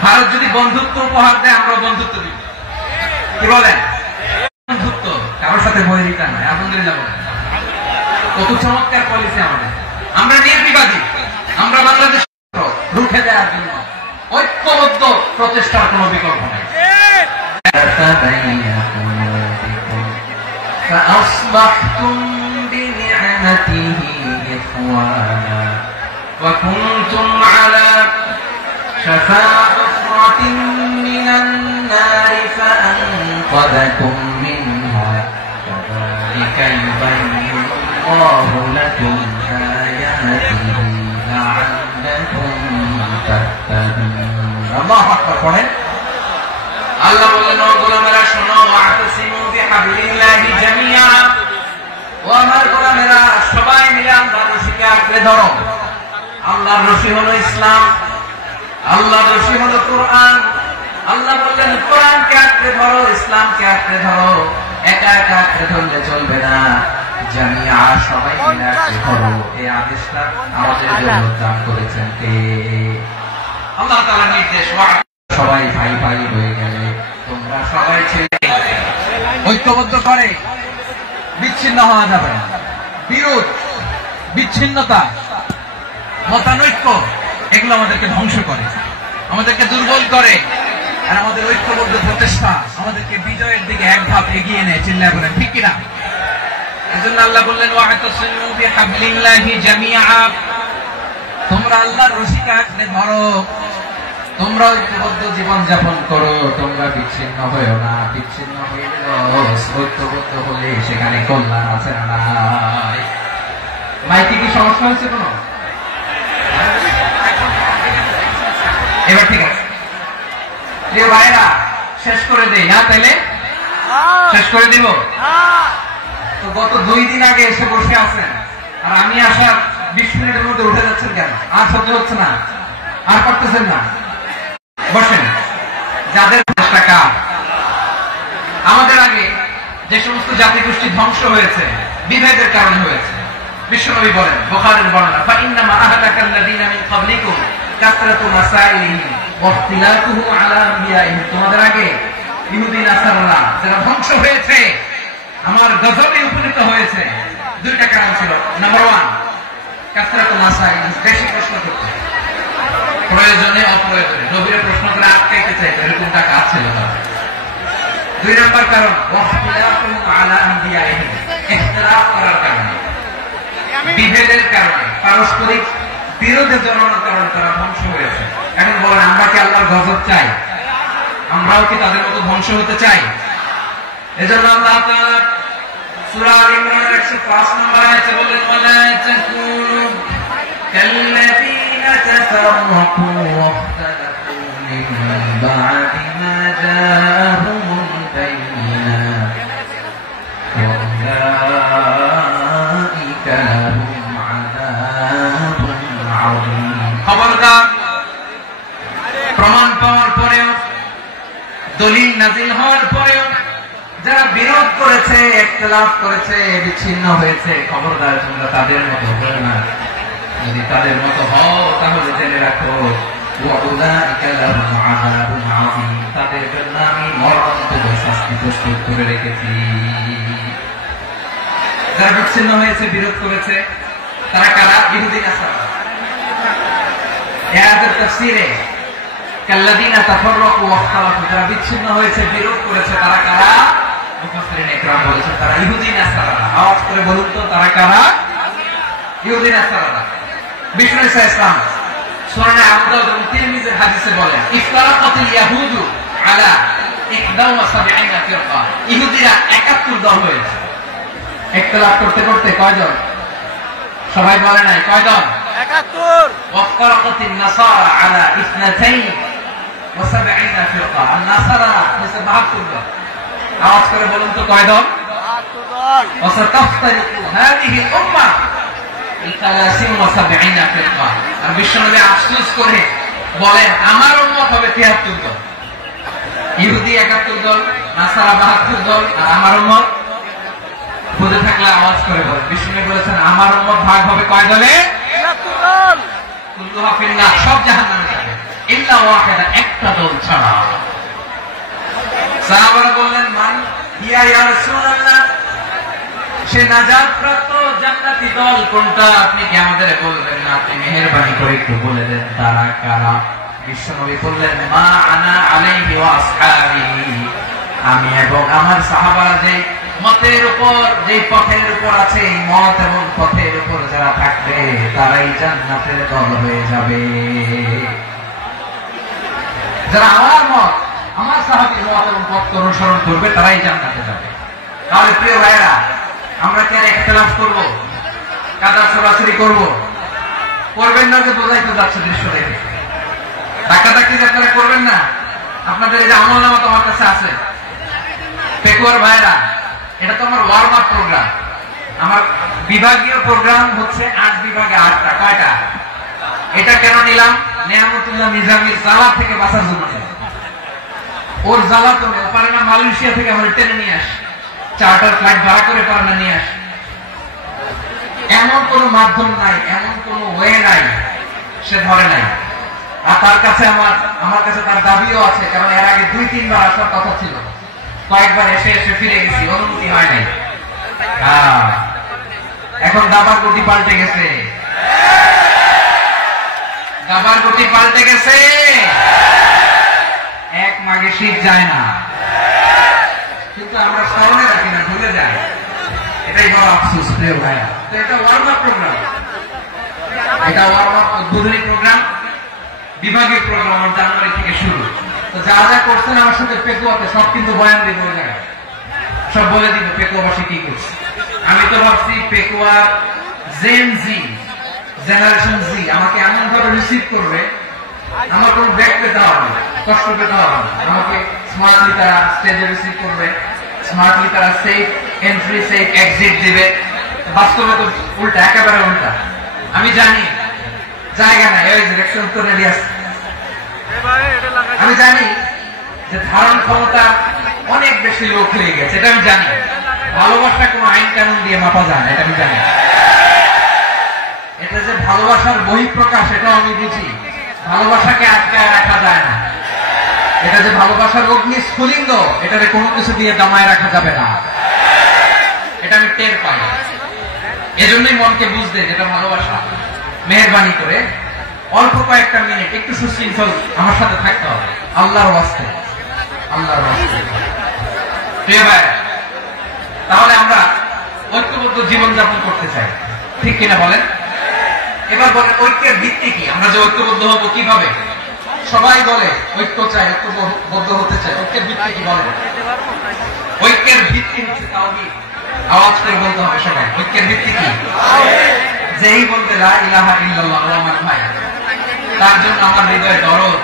ভারত যদি বন্ধুত্ব উপহার দেয়, আমরা বন্ধুত্ব দিব। কি বলেন? বন্ধুত্ব কারোর সাথে বৈরিতা নয়, আপনাদের যাবো। কত চমৎকার পলিসি আমাদের। আমরা নির্বিবাদী, আমরা বাংলাদেশ রুখে দেওয়ার জন্য ঐক্যবদ্ধ প্রচেষ্টার কোন বিকল্প নেই। فأصبحتم بنعمته إخوانا وكنتم على شفا حفرة من النار فأنقذكم منها كذلك يبين الله لكم آياته لعلكم تهتدون الله أكبر পড়েন আল্লাহ বললেন ও গোলামেরা শোনো ওয়াতাসিমু বিহাবলিল্লাহি জামিআ ও আমার গোলামেরা সবাই মিলে আল্লাহর রশিকে আঁকড়ে ধরো আল্লাহর রশি হলো ইসলাম আল্লাহর রশি হলো কোরআন আল্লাহ বললেন কোরআনকে আঁকড়ে ধরো ইসলামকে আঁকড়ে ধরো একা একা আঁকড়ে ধরলে চলবে না জামিআ সবাই মিলে আঁকড়ে ধরো এই আদেশটা আমাদের জন্য দান করেছেন কে আল্লাহ তাআলার নির্দেশ সবাই ভাই ভাই হয়ে গেলে তোমরা সবাই ছেলে ঐক্যবদ্ধ করে বিচ্ছিন্ন হওয়া যাবে না বিরোধ বিচ্ছিন্নতা মতানৈক্য এগুলো আমাদেরকে ধ্বংস করে আমাদেরকে দুর্বল করে আর আমাদের ঐক্যবদ্ধ প্রচেষ্টা আমাদেরকে বিজয়ের দিকে এক ধাপ এগিয়ে নেয় চিল্লায় বলেন ঠিক কিনা এজন্য আল্লাহ বললেন ওয়াতাসিমু বিহাবলিল্লাহি জামিআ তোমরা আল্লাহর রশিকে আঁকড়ে ধরো তোমরা ঐক্যবদ্ধ জীবন যাপন করো তোমরা বিচ্ছিন্ন হয়েও না বিচ্ছিন্ন হয়ে ঐক্যবদ্ধ হলে সেখানে কল্যাণ আছে না নাই মাইকে কি সমস্যা হয়েছে কোন এবার ঠিক আছে প্রিয় ভাইরা শেষ করে দেই না তাইলে শেষ করে দিব তো গত 2 দিন আগে এসে বসে আছেন আর আমি আসার 20 মিনিটের মধ্যে উঠে যাচ্ছেন কেন আর সহ্য হচ্ছে না আর করতেছেন না বসেন যাদের টাকা আমাদের আগে যে সমস্ত জাতিগোষ্ঠী ধ্বংস হয়েছে বিভেদের কারণে হয়েছে বিশ্বনবী বলেন বুখারীর বর্ণনা ফাইন্নামা আহলাকাল্লাযীনা মিন ক্বাবলিকুম কাসরাতু মাসাইলিহিম ওয়া ইখতিলাফুহুম আলা আনবিয়াইহিম তোমাদের আগে ইহুদি নাসারারা যারা ধ্বংস হয়েছে আমার গজবে উপনীত হয়েছে দুইটা কারণ ছিল নাম্বার 1 কাসরাতু মাসাইলিহিম বেশি প্রশ্ন করতে প্রয়োজনে অপ্রয়োজনে নবীর প্রশ্ন করে আটকাইতে চাইতো এরকম টাকা ছিল না 2 নম্বর কারণ ওয়াহতিলাফুহুম আলা আনবিয়াইহিম ইখতিলাফ করার কারণে বিভেদের কারণে পারস্পরিক বিরোধে জড়ানোর কারণে তারা ধ্বংস হয়েছে এখন বলেন আমরা কি আল্লাহর গজব চাই আমরাও কি তাদের মতো ধ্বংস হতে চাই এজন্য আল্লাহ তাআলা সূরা আল ইমরানের 105 নম্বর আয়াতে বলেন ওয়ালা তাকুনু কাল্লাযীনা তাফাররাকু ওয়াখতালাফু মিন বা'দি মা জাআহুমুল বায়িনাত খবরদার প্রমাণ পাওয়ার পরেও দলিল নাজিল হওয়ার পরেও যারা বিরোধ করেছে ইখতিলাফ করেছে বিচ্ছিন্ন হয়েছে খবরদার তোমরা তাদের মতো হও না যদি তাদের মতো হও তাহলে জেনে রাখো ওয়াউলাইকা লাহুম আযাবুন আযীম তাদের জন্য আমি মরণান্তর শাস্তি প্রস্তুত করে রেখেছি যারা বিচ্ছিন্ন হয়েছে বিরোধ করেছে তারা কারা ইহুদি নাসারা আয়াতের তাফসীরে কাল্লাযীনা তাফাররাকু ওয়াখতালাফু যারা বিচ্ছিন্ন হয়েছে বিরোধ করেছে তারা কারা মুফাসসিরিন ইকরাম বলেছেন তারা ইহুদি নাসারা আওয়াজ করে বলুন তো তারা কারা ইহুদি নাসারা বিষ্ণু ইসলাম সুনানে আবু দাউদ এবং তিরমিজির হাদিসে বলেন ইফতারাকাতিল ইয়াহুদু আলা 71 ফিরকা ইহুদিরা 71 দল হয়েছে ইখতিলাফ করতে করতে কয়জন সবাই বলে নাই কয়জন 71 ওয়াফতারাকাতিন নাসারা আলা 72 ফিরকা আর নাসারা হচ্ছে 72 দল আওয়াজ করে বলুন তো কয়জন 72 দল ওয়াসাতাফতারিকু হাদিহি উম্মাহ 73 ফিরকা আর বিশ্বনবী আফসোস করে বলেন আমার উম্মত হবে 73 দল ইহুদি 71 দল নাসারা 72 দল আর আমার উম্মত বুঝে থাকলে আওয়াজ করে বলেন বিষ্ণু বলেছেন আমার উম্মত ভাগ হবে কয় দলে 73 দল কুল্লুহা ফিন্নার সব জাহান্নামে যাবে ইল্লা ওয়াহিদা একটা দল ছাড়া সাহাবারা বললেন, মান হিয়া ইয়া রাসূলুল্লাহ, সে নাজাত প্রাপ্ত জান্নাতি দল কোনটা? আপনি কি আমাদের বলবেন না? আপনি মেহেরবানি করে একটু বলে দেন তারা কারা। বিশ্বনবী বললেন, মা আনা আলাইহি ওয়া আসহাবি, আমি এবং আমার সাহাবারা যে মতের উপর, যে পথের উপর আছে, এই মত এবং পথের উপর যারা থাকবে তারাই জান্নাতের দল হয়ে যাবে। যারা আমার মত, আমার সাহাবীর মত এবং পথ অনুসরণ করবে তারাই জান্নাতে যাবে। তাহলে প্রিয় ভাইরা, আমরা কি আর ইখতিলাফ করব, কাদা ছড়াছড়ি করব? করবেন না, যে বোঝাই তো যাচ্ছে দৃশ্য দেখে। ডাকাডাকি যে আপনারা করবেন না। আপনাদের এই যে আমলনামা আমার কাছে আছে, পেকুয়ার ভাইরা, এটা তো আমার ওয়ার্ম আপ প্রোগ্রাম। আমার বিভাগীয় প্রোগ্রাম হচ্ছে 8 বিভাগে 8টা। কয়টা? এটা কেন নিলাম? নেয়ামতুল্লাহ নিজামীর জ্বালা থেকে বাঁচার জন্য। ওর জ্বালা তো পারে না, মালয়েশিয়া থেকে আমরা টেনে নিয়ে আসি, চার্টার ফ্লাইট ভাড়া করে পারে না নিয়ে আসি। এমন কোন মাধ্যম নাই, এমন কোন ওয়ে নাই, সে ধরে নাই। আর তার কাছে আমার কাছে তার দাবিও আছে, কারণ এর আগে 2-3 বার আসার কথা ছিল, কয়েকবার এসে ফিরে গেছি, অনুমতি হয় নাই। এখন দাবার গতি পাল্টে গেছে, দাবার গতি পাল্টে গেছে। এক মাঘে শীত যায় না, কিন্তু আমরা স্মরণে রাখি না, ভুলে যাই। এটাই বড় আফসোস প্রিয় ভাইয়া। তো এটা ওয়ার্ম আপ প্রোগ্রাম, এটা ওয়ার্ম আপ উদ্বোধনী প্রোগ্রাম, বিভাগীয় প্রোগ্রাম জানুয়ারি থেকে শুরু। তো যা যা করছেন আমার সাথে পেকুয়াতে সব কিন্তু বয়ান দিব, ওই জায়গায় সব বলে দিব পেকুয়াবাসী কি করছে। আমি তো ভাবছি পেকুয়া জেন জি, জেনারেশন জি আমাকে এমন ভাবে রিসিভ করবে, আমার কোনো ব্রেক পেতে হবে না, কষ্ট পেতে হবে না। আমাকে স্মার্টলি তারা স্টেজে রিসিভ করবে, স্মার্টলি তারা সেফ এন্ট্রি সেফ এক্সিট দিবে। বাস্তবে তো উল্টা, একেবারে উল্টা। আমি জানি জায়গা নাই, ওই ডিরেকশন তো রেডি আছে। আমি জানি যে ধারণ ক্ষমতা অনেক বেশি লোক হয়ে গেছে, এটা আমি জানি। ভালোবাসা কোনো আইন কানুন দিয়ে মাপা যায় না, এটা আমি জানি। এটা যে ভালোবাসার বহিঃপ্রকাশ, এটাও আমি বুঝি। ভালোবাসাকে আটকায় রাখা যায় না। এটা যে ভালোবাসার অগ্নি স্ফুলিঙ্গ, এটাকে কোনো কিছু দিয়ে দমায় রাখা যাবে না, এটা আমি টের পাই। এজন্যই মনকে বুঝতে যেটা ভালোবাসা। মেহেরবানি করে অল্প কয়েকটা মিনিট একটু সুশৃঙ্খল আমার সাথে থাকতে হবে, আল্লাহর ওয়াস্তে, আল্লাহর ওয়াস্তে। প্রিয় ভাই, তাহলে আমরা ঐক্যবদ্ধ জীবনযাপন করতে চাই, ঠিক কিনা বলেন? এবার বলেন ঐক্যের ভিত্তি কি? আমরা যে ঐক্যবদ্ধ হবো কিভাবে? সবাই বলে ঐক্য চাই, ঐক্যবদ্ধ হতে চাই। ঐক্যের ভিত্তি কি বলেন? ঐক্যের ভিত্তি হচ্ছে তাওহীদ। আওয়াজ করে বলতে হবে সবাই, ঐক্যের ভিত্তি কি? যেই বলবে লা ইলাহা ইল্লাল্লাহ, আমার ভাই, তার জন্য আমার হৃদয়ে দরদ,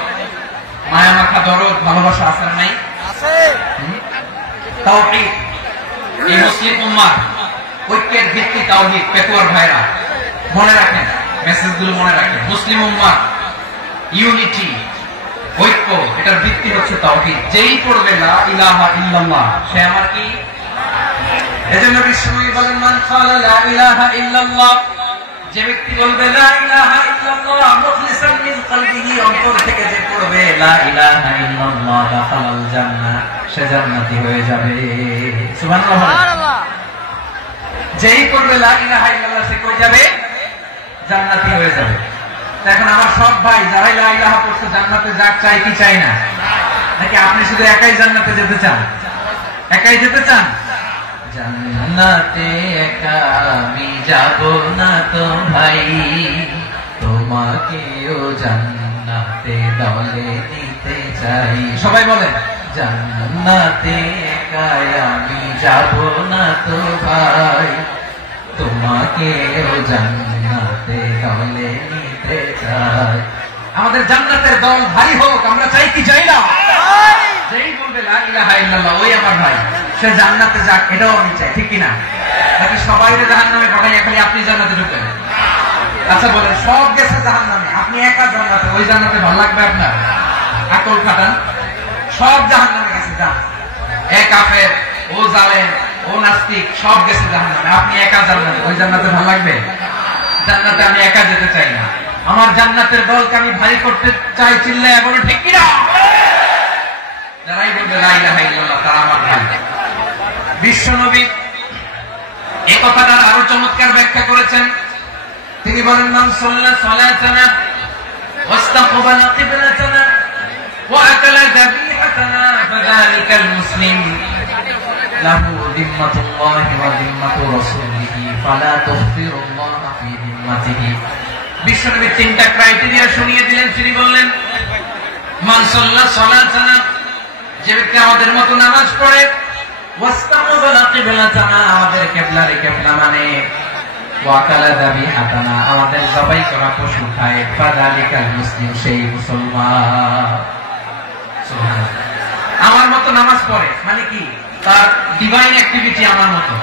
মায়া মাখা দরদ, ভালোবাসা আছে না নাই? তাওহীদ। এই মুসলিম উম্মাহ ঐক্যের ভিত্তি তাওহীদ। পেকুয়ার ভাইরা মনে রাখেন, মেসেজগুলো মনে রাখেন। মুসলিম উম্মাহ ইউনিটি, ঐক্য, এটার ভিত্তি হচ্ছে তাওহীদ। যেই পড়বে লা ইলাহা ইল্লাল্লাহ, সে আমার কি? এজন্য বিশ্বনবী বলেন, মান ক্বালা লা ইলাহা ইল্লাল্লাহ, যে ব্যক্তি বলবে লা ইলাহা ইল্লাল্লাহ মুখলিসান মিন কলবিহি, অন্তর থেকে যে পড়বে লা ইলাহা ইল্লাল্লাহ, দাখালাল জান্নাহ, সে জান্নাতি হয়ে যাবে। সুবহানাল্লাহ। যেই পড়বে লা ইলাহা ইল্লাল্লাহ, সে কই যাবে? জান্নাতি হয়ে যাবে। এখন আমার সব ভাই যারা লা ইলাহা পড়ছে জান্নাতে যাক, চাই কি চাই না? নাকি আপনি শুধু একাই জান্নাতে যেতে চান? একাই যেতে চান? জান্নাতে একা আমি যাব না তো ভাই, তোমাকেও জান্নাতে দলে নিতে চাই। সবাই বলেন, জান্নাতে একা আমি যাব না তো ভাই, তোমাকেও জান্নাতে দলে নিতে চাই। আমাদের জান্নাতের দল ভারী হোক, আমরা চাই কি চাই না? যেই বলবে লা ইলাহা ইল্লাল্লাহ, ওই আমার ভাই, সে জান্নাতে যাক, এটাও আমি চাই, ঠিক কিনা? নাকি সবাই জাহান্নামে পাঠাই, খালি আপনি জান্নাতে ঢুকেন? আচ্ছা বলেন, সব গেছে জাহান্নামে, আপনি একা জান্নাতে, ওই জান্নাতে ভালো লাগবে আপনার? আকল খাটান। সব জাহান্নামে গেছে, যান। এ কাফের, ও জালেম, ও নাস্তিক, সব গেছে জাহান্নামে, আপনি একা জান্নাতে, ওই জান্নাতে ভালো লাগবে? জান্নাতে আমি একা যেতে চাই না, আমার জান্নাতের দলকে আমি ভারী করতে চাই। চিল্লায় বলো ঠিক কিনা? যারাই বলবে লা ইলাহা ইল্লাল্লাহ, তারা আমার ভাই। বিশ্বনবী এই কথাটার আরো চমৎকার ব্যাখ্যা করেছেন। তিনি বলেন, মান সাল্লা সালাতানা ওয়াস্তাকবালা কিবলাতানা ওয়া আকালা যাবিহাতানা ফাযালিকাল মুসলিম লাহু যিম্মাতুল্লাহি ওয়া যিম্মাতু রাসূলিহি ফালা তুখফিরুল্লাহা ফি যিম্মাতিহি। বিশ্বনবী তিনটা ক্রাইটেরিয়া শুনিয়ে দিলেন। তিনি বললেন, মান সাল্লা সালাতানা, যে ব্যক্তি আমাদের মতো নামাজ পড়ে, ওয়াস্তাকবালা কিবলাতানা, আমাদের কিবলারে কিবলা মানে, ওয়া আকালা যাবিহাতানা, আমাদের জবাই করা পশু খায়, ফাযালিকাল মুসলিম, সেই মুসলমান। সুবহানাল্লাহ। আমার মতো নামাজ পড়ে মানে কি, তার ডিভাইন অ্যাক্টিভিটি আমার মতো,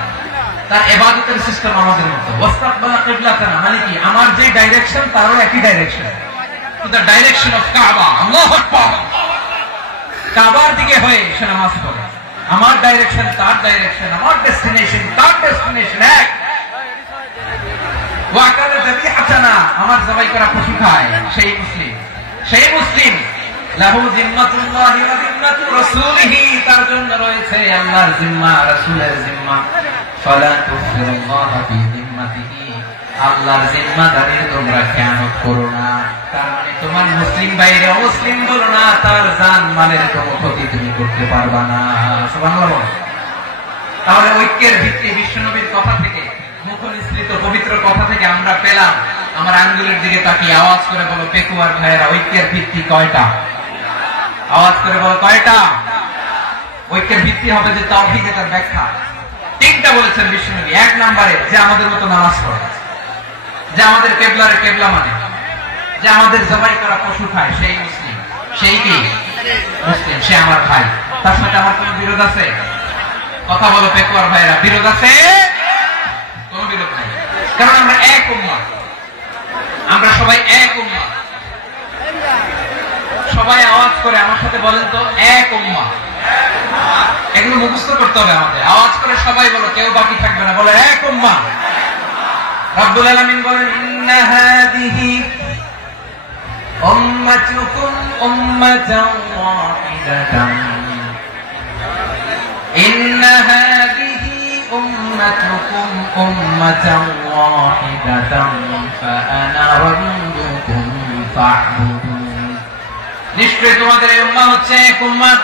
তার ইবাদতের সিস্টেম আমাদের মতো। ওয়াস্তাকবালা কিবলাতানা মানে কি, আমার যে ডাইরেকশন তারও একই direction, to the direction of কাবা। আল্লাহু আকবার। কাবার দিকে হয়ে সে নামাজ পড়ে। আমার ডাইরেকশন তার ডাইরেকশন, আমার ডেস্টিনেশন তার ডেস্টিনেশন এক। ওয়া আকালা যাবিহাতানা, আমার জবাই করা পশু খায়, সেই মুসলিম। সেই মুসলিম লাহু যিম্মাতুল্লাহি ওয়া যিম্মাতু রাসূলিহি, তার জন্য রয়েছে আল্লাহর জিম্মা, রাসূলের জিম্মা। ফালা তুখফিরুল্লাহা ফি যিম্মাতিহি, আল্লাহর জিম্মাদারির তোমরা খেয়ানত করো না। তার মানে তোমার মুসলিম বাইরে অমুসলিম বলো না, তার জান মালের কোনো ক্ষতি তুমি করতে পারবা না। সুবহানাল্লাহ। তাহলে ঐক্যের ভিত্তি বিশ্বনবীর কথা থেকে, মুখনিসৃত পবিত্র কথা থেকে আমরা পেলাম। আমার আঙ্গুলের দিকে তাকিয়ে আওয়াজ করে বলো পেকুয়ার ভাইয়েরা, ঐক্যের ভিত্তি কয়টা? আওয়াজ করে বলো কয়টা? ঐক্যের ভিত্তি হবে যে তাওহীদ, এটার ব্যাখ্যা তিনটা বলেছেন বিশ্বনবী। এক নম্বরে, যে আমাদের মতো নামাজ পড়ে, যে আমাদের কেবলারে কেবলা মানে, যে আমাদের জবাই করা পশু খায়, সেই মুসলিম। সেই কি মুসলিম, সে আমার ভাই। তার সাথে আমার কোন বিরোধ আছে? কথা বলো পেকুয়ার ভাইয়েরা, বিরোধ আছে? কোন বিরোধ নাই, কারণ আমরা এক উম্মাহ, আমরা সবাই এক উম্মাহ। সবাই আওয়াজ করে আমার সাথে বলেন তো, এক উম্মাহ। এগুলো মুখস্থ করতে হবে আমাদের। আওয়াজ করে সবাই বলো, কেউ বাকি থাকবে না, বলে এক উম্মাহ। রব্বুল আলামিন বলেন, ইন্না হাযিহি উম্মাতুকুম উম্মাতান ওয়াহিদাতান, ইন্না হাযিহি উম্মাতুকুম উম্মাতান ওয়াহিদাতান ফাআনা রাব্বুকুম ফা'বুদুন। নিশ্চয় তোমাদের এই উম্মাহ হচ্ছে এক উম্মাহ,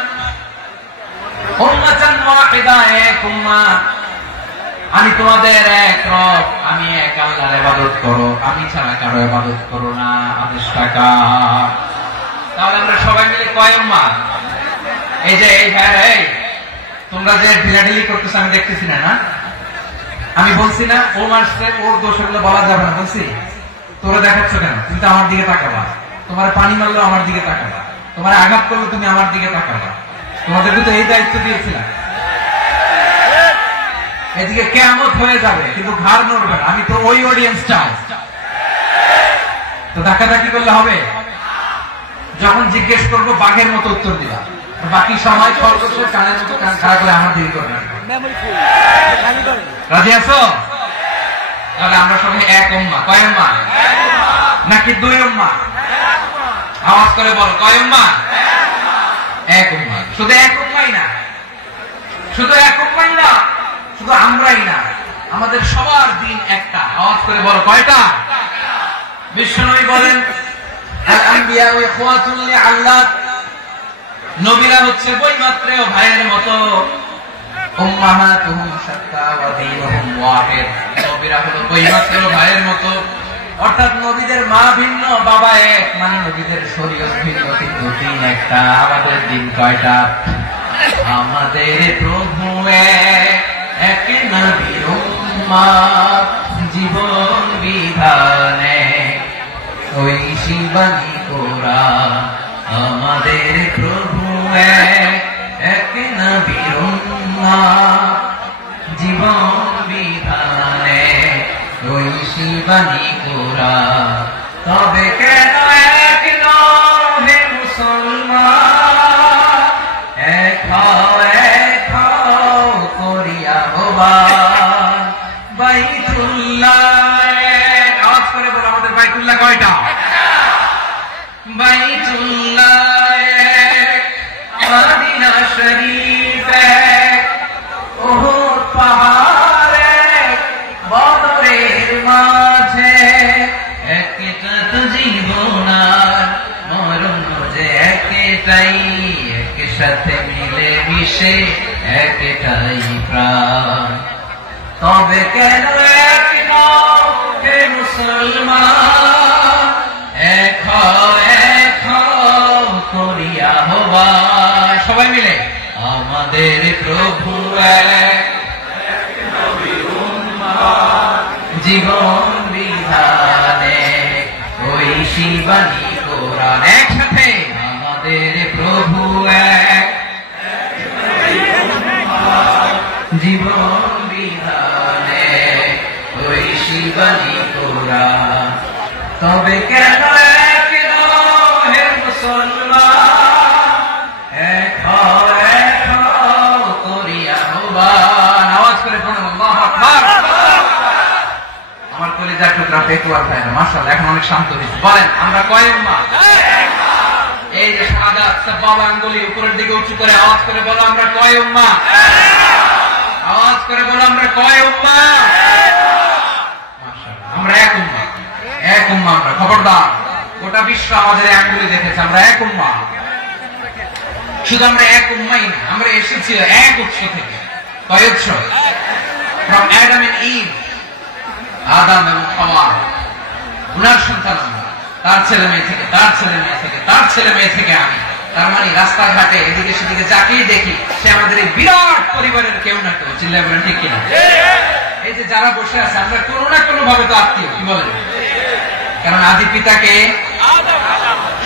উম্মাতান ওয়াহিদা, এক উম্মাহ। আমি তোমাদের এক রব, আমি এক আল্লাহর ইবাদত করো, আমি ছাড়া কারো ইবাদত করো না, আদেশ টাকা। তাহলে আমরা সবাই মিলে কয় উম্মাহ? এই যে এই ভাইরা, এই তোমরা যে ঢিলাঢিলি করতেছ আমি দেখতেছি না, না আমি বলছি না ও মারছে, ওর দোষ, এগুলো বলা যাবে না বলছি। তোরা দেখাচ্ছ কেন? তুমি তো আমার দিকে তাকাবা। তোমার পানি মারলো আমার দিকে তাকাবা, তোমার আঘাত করলো তুমি আমার দিকে তাকাবা। তোমাদেরকে তো এই দায়িত্ব দিয়েছিলাম। এদিকে কিয়ামত হয়ে যাবে কিন্তু ঘাড় নড়বে না, আমি তো ওই অডিয়েন্স চাই। তো ধাক্কাধাক্কি করলে হবে? যখন জিজ্ঞেস করবো বাঘের মতো উত্তর দিবা, বাকি সময় খরগোশের কানের মতো কান খাড়া করে আমার দিকে করবে। রাজি আছো? তাহলে আমরা সবাই এক উম্মাহ। কয় উম্মাহ? নাকি দুই উম্মাহ? আওয়াজ করে বল, কয় উম্মাহ? এক উম্মাহ। শুধু এক উম্মাহই না, শুধু এক উম্মাহই না, শুধু আমরাই না, আমাদের সবার দিন একটা। আওয়াজ করে বলো কয়টা? বিশ্বনবী বলেন, আল আম্বিয়া ইখওয়াতুন লিআল্লাত, নবীরা হচ্ছে বৈমাত্রেয় ভাইয়ের মতো। উম্মাহাতুহুম শাত্তা ওয়া দীনুহুম ওয়াহিদ, নবীরা হলো বৈমাত্রেয় ভাইয়ের মতো। অর্থাৎ নবীদের মা ভিন্ন, বাবা এক, মানে নবীদের শরীয়ত ভিন্ন, কিন্তু দিন একটা। আমাদের দিন কয়টা? আমাদের প্রভু এক, নবীর উম্মাহ, জীবন বিধানে ওই শিবানী কোরআন। আমাদের প্রভু এক, নবীর উম্মাহ, জীবন বিধানে ওই শিবানী কোরআন। তবে কেন এক নহে মুসলমান, এক করিয়া ভবান বাইতুল্লাহ। আওয়াজ করে বলো, আমাদের বাইতুল্লাহ কয়টা? বাইতুল্লাহ, মদিনা শরীফ। একসাথে মিলে মিশে একটাই প্রাণ। তবে কেন এক নও হে মুসলমান, এক হও করিয়া আহ্বান। সবাই মিলে আমাদের প্রভু এক, জীবন বিধানে ওই শিবানী কোরআন। একসাথে আমাদের প্রভু এক, জীবন বিধানে ওই শিবানী কোরআন। তবে কেন এক নও হে মুসলমান, এক হও করিয়া আহ্বান। আওয়াজ করে পড়ুন আল্লাহু আকবার। আমার কলিজার টুকরা পেকুয়ার ভাইরা মাশাআল্লাহ এখন অনেক শান্ত হয়েছে। বলেন আমরা কয় উম্মাহ? এই যে শাহাদাত সাবাব আঙ্গুলি উপরের দিকে উঁচু করে আওয়াজ করে বলো আমরা কয় উম্মাহ? আওয়াজ করে বলো আমরা কয় উম্মাহ? মাশাআল্লাহ আমরা এক উম্মাহ, এক উম্মাহ আমরা। খবরদার, গোটা বিশ্ব আমাদের আঙ্গুলি দেখেছে আমরা এক উম্মাহ। শুধু আমরা এক উম্মাহই না, আমরা এসেছি এক উৎস থেকে। কয় উৎস? from Adam and Eve, আদম এবং হাওয়া, উনার সন্তান আমরা। তার ছেলে মেয়ে থেকে, তার ছেলে মেয়ে থেকে, তার ছেলে মেয়ে থেকে আমি। তার মানে রাস্তাঘাটে এদিকে সেদিকে যাকেই দেখি সে আমাদের এই বিরাট পরিবারের কেউ না কেউ। চিল্লায় বলেন ঠিক কিনা? এই যে যারা বসে আছে আমরা কোনো না কোনো ভাবে তো আত্মীয়। কি বলেন? কারণ আদি পিতাকে,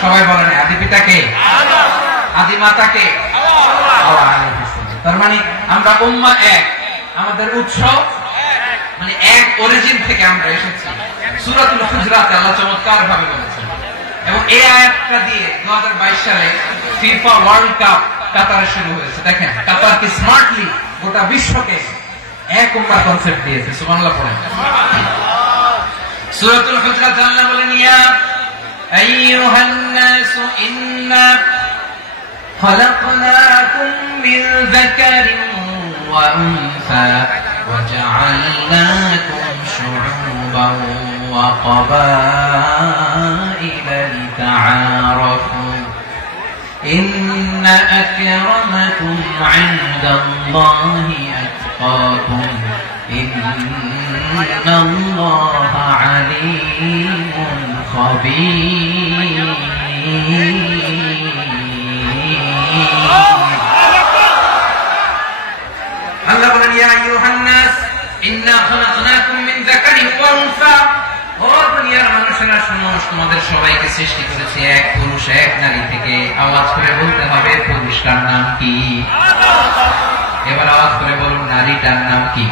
সবাই বলেন আদি পিতাকে, আদি মাতাকে, তার মানে আমরা উম্মাহ এক, আমাদের উৎস মানে এক, অরিজিন থেকে আমরা এসেছি। সূরাতুল হুজরাতে আল্লাহ চমৎকার ভাবে বলেছেন। এবং এই আয়াতটা দিয়ে 2022 সালে ফিফা ওয়ার্ল্ড কাপ কাতারে শুরু হয়েছে। দেখেন কাতার কি স্মার্টলি গোটা বিশ্বকে এক উম্মাহ কনসেপ্ট দিয়েছে। সুবহানাল্লাহ পড়েন। সূরাতুল হুজরাত আল্লাহ বলেন ইয়া আইয়ুহান নাসু ইন্না খলাকনাকুম মিন যাকারিন ওয়া উনসা وجعلناكم شعوبا وقبائل لتعارفوا إن أكرمكم عند الله أتقاكم إن الله عليم خبير আল্লাহ বলেন ইয়া আইয়ুহান নাস ইন্না খালাকনাকুম মিন যাকারিন ওয়া উনসা। ও দুনিয়ার মানুষেরা শোনো, তোমাদের সবাইকে সৃষ্টি করেছি এক পুরুষ এক নারী থেকে। আওয়াজ করে বলতে হবে পুরুষটার নাম কি? এবার আওয়াজ করে বলুন নারীটার নাম কি?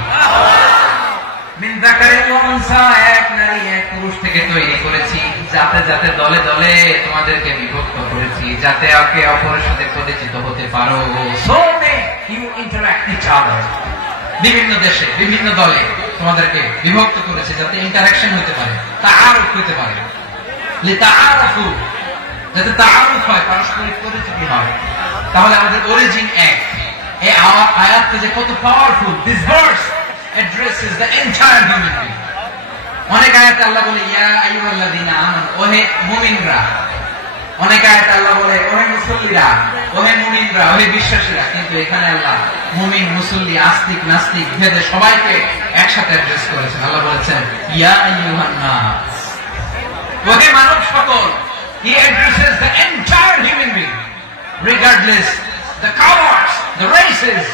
মিন যাকারিন ওয়া উনসা, এক নারী এক পুরুষ থেকে তৈরি করেছি। যাতে যাতে দলে দলে তোমাদেরকে বিভক্ত করেছি, যাতে একে অপরের সাথে পরিচিত হতে পারো। So you interact each other. বিভিন্ন দেশে বিভিন্ন দলে তোমাদেরকে বিভক্ত করেছে যাতে ইন্টারঅ্যাকশন হতে পারে, তাআরুফ হতে পারে। লিতাআরফু, যাতে তাআরুফ হয়, পারস্পরিক পরিচিতি হয়। তাহলে আমাদের অরিজিন এক। এই আয়াতটা যে কত powerful. This verse addresses the entire human being. অনেক আয়াতে আল্লাহ বলে ইয়া আইয়ুহাল্লাযীনা আমানু, ওহে মুমিনরা। অনেক আয়াতে আল্লাহ বলে ওহে মুসল্লিরা, ওহে মুমিনরা, ওহে বিশ্বাসীরা। কিন্তু এখানে আল্লাহ মুমিন মুসল্লি আস্তিক নাস্তিক ভেদে সবাইকে একসাথে অ্যাড্রেস করেছেন। আল্লাহ বলেছেন ইয়া আইয়ুহান নাস, ওহে মানব সকল। He addresses the entire human being, regardless the colors, the races,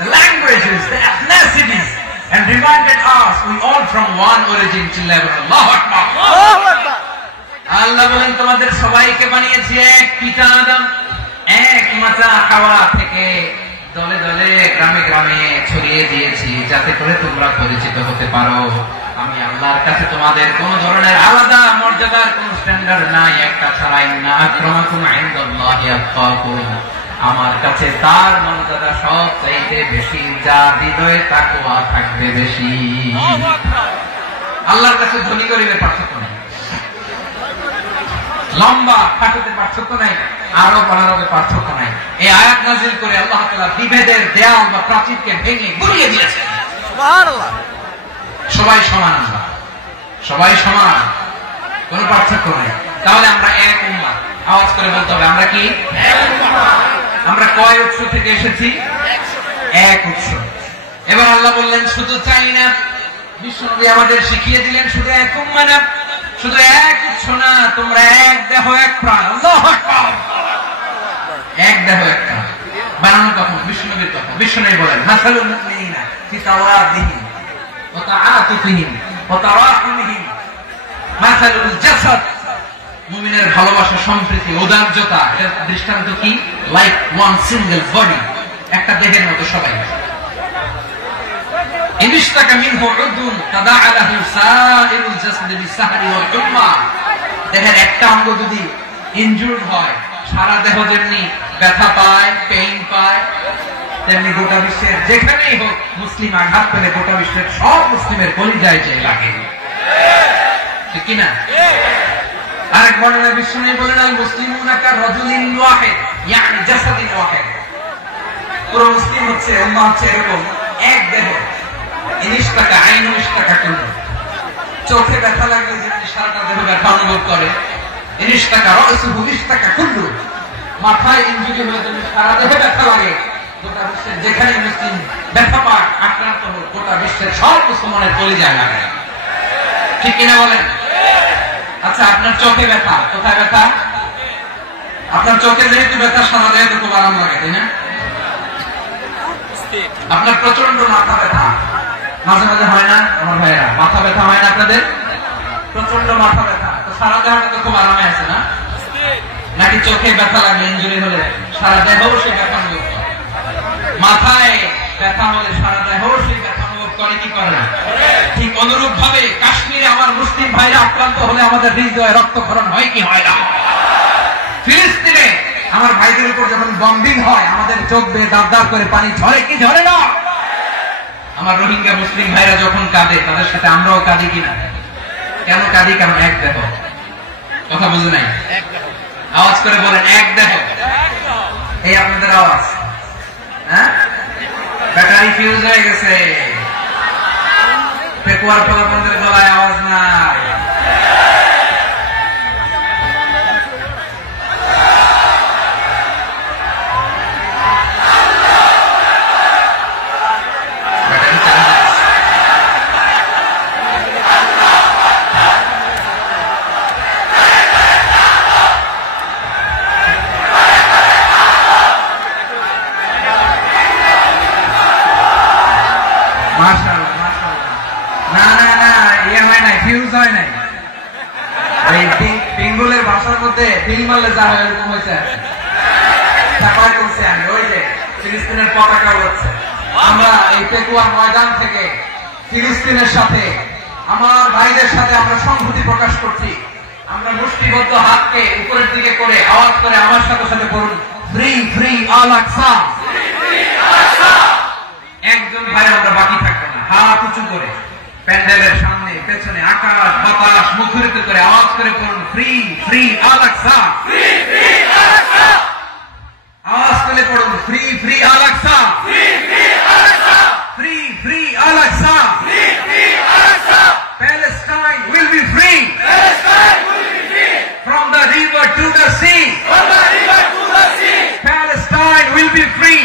the languages, the ethnicities, and reminded us we all from one origin till level. Allahu Akbar. Allahu Akbar. আল্লাহ বলেন তোমাদের সবাইকে বানিয়েছি এক পিতা আদম, এক মাতা হাওয়া থেকে। দলে দলে গ্রামে গ্রামে ছড়িয়ে দিয়েছি যাতে করে তোমরা পরিচিত হতে পারো। আমি আল্লাহর কাছে তোমাদের কোন ধরনের আলাদা মর্যাদার কোন স্ট্যান্ডার্ড নাই, একটা ছাড়াই না। আক্রামাকুম ইনদাল্লাহি আতকাকুম, আমার কাছে তার মর্যাদা সব চাইতে বেশি, যার হৃদয়ে তাকওয়া থাকবে বেশি। আল্লাহর কাছে ধনী গরিবের পার্থক্য নেই, লম্বা খাটোতে পার্থক্য নাই, আরব অনারবের পার্থক্য নাই। এই আয়াত নাযিল করে আল্লাহ তাআলা বিভেদের দেয়াল বা প্রাচীরকে ভেঙে গুড়িয়ে দিয়েছেন। সুবহানাল্লাহ। সবাই সমান, আমরা সবাই সমান, কোনো পার্থক্য নাই। তাহলে আমরা এক উম্মাহ। আওয়াজ করে বলতে হবে আমরা কি? এক উম্মাহ। আমরা কয় উৎস থেকে এসেছি? এক উৎস। এবার আল্লাহ বললেন শুধু চাই না, বিশ্বনবী আমাদের শিখিয়ে দিলেন শুধু এক উম্মাহ না, শুধু এক উৎস না, তোমরা এক দেহ এক প্রাণ। আল্লাহু আকবার। এক দেহ এক প্রাণ বানানোর কথা বিশ্বনবীর কথা। বিশ্বনবী বলেন মাসালুল মুমিনিনা ফি তাওয়াদিহিম ওয়া তাআতুফিহিম ওয়া তারাহুমিহিম মাসালুল জাসাদ। মুমিনের ভালোবাসা, সম্প্রীতি, ঔদার্যতা, এর দৃষ্টান্ত কি? লাইক ওয়ান সিঙ্গেল বডি, একটা দেহের মতো সবাই। ইনশতাকা মিনহু উদুন তাদাআ লাহু সাইরুল জাসাদি বিসাহরি ওয়াল হুম্মা। দেহের একটা অঙ্গ যদি ইনজুরড হয়, সারা দেহ যেমনি ব্যথা পায়, পেইন পায়, তেমনি গোটা বিশ্বের যেখানেই হোক মুসলিম আঘাত পেলে গোটা বিশ্বের সব মুসলিমের কলিজায় চাই লাগে, ঠিক কিনা? আরেক বর্ণনায় বিশ্বনবী বলেন আল মুসলিমুনা কারজুলিন ওয়াহিদ ইয়ানি জাসাদিন ওয়াহিদ। পুরো মুসলিম হচ্ছে, উম্মাহ হচ্ছে এরকম এক দেহ। ইনশতাকা আইনু ইশতাকা কুল্লু। চোখে ব্যথা লাগলে যেমনি সারাটা দেহ ব্যথা অনুভব করে, ইনশতাকা রাসুহু ইশতাকা কুল্লু। মাথায় ইনজুরি হলে যেমনি সারা দেহে ব্যথা লাগে, গোটা বিশ্বের যেখানে মুসলিম ব্যথা পায়, আক্রান্ত হোক, গোটা বিশ্বের সব মুসলমানের কলিজায় লাগে, ঠিক কিনা বলেন? আচ্ছা, আপনার চোখে ব্যথা, কোথায় ব্যথা? আপনার চোখে যেহেতু ব্যথা, সারা দেহে তো খুব আরাম লাগে, তাই না? আপনার প্রচন্ড মাথা ব্যথা মাঝে মাঝে হয় না আমার ভাইয়েরা? মাথা ব্যথা হয় না আপনাদের? প্রচন্ড মাথা ব্যথা, তো সারা দেহটা তো খুব আরামে আছে না? নাকি চোখে ব্যথা লাগলে, ইনজুরি হলে সারা দেহ সেই ব্যথা অনুভব করে? মাথায় ব্যথা হলে সারা দেহ সেই ব্যথা অনুভব করে কি করে না? ঠিক অনুরূপ ভাবে কাশ্মীরে আমার মুসলিম ভাইরা আক্রান্ত হলে আমাদের হৃদয়ে রক্তক্ষরণ হয় কি হয় না? ফিলিস্তিনে আমার ভাইদের উপর যখন বম্বিং হয়, আমাদের চোখ বেয়ে দাব দাব করে পানি ঝরে কি ঝরে না? আমার রোহিঙ্গা মুসলিম ভাইরা যখন কাঁদে, তাদের সাথে আমরাও কাঁদি কিনা? কেন কাঁদি? কারণ এক দেহ। কথা বুঝে নাই? আওয়াজ করে বলেন এক দেহ। এই আপনাদের আওয়াজ, হ্যাঁ? ব্যাটারি ফিউজ হয়ে গেছে, পেকুয়ার পোলাপনদের গলায় আওয়াজ নাই। বেঙ্গলের ভাষার মধ্যে বিল মারলে যা হয় এরকম হয়েছে। আমি ওই যে ফিলিস্তিনের পতাকা উড়াচ্ছে, আমরা এই পেকুয়ার ময়দান থেকে ফিলিস্তিনের সাথে, আমার ভাইদের সাথে আমরা সংহতি প্রকাশ করছি। আমরা মুষ্টিবদ্ধ হাতকে উপরের দিকে করে আওয়াজ করে আমার সাথে সাথে করুন ফ্রি ফ্রি আল আকসা। একজন ভাই আমরা বাকি থাকবো না, হাত উঁচু করে প্যান্ডেলের সামনে পেছনে আকাশ বাতাস মুখরিত করে আওয়াজ করে করুন ফ্রি ফ্রি আল আকসা। আওয়াজ করে পড়ুন free free Al Aqsa, free free Al Aqsa. Palestine will be free from the river to the sea. Palestine will be free.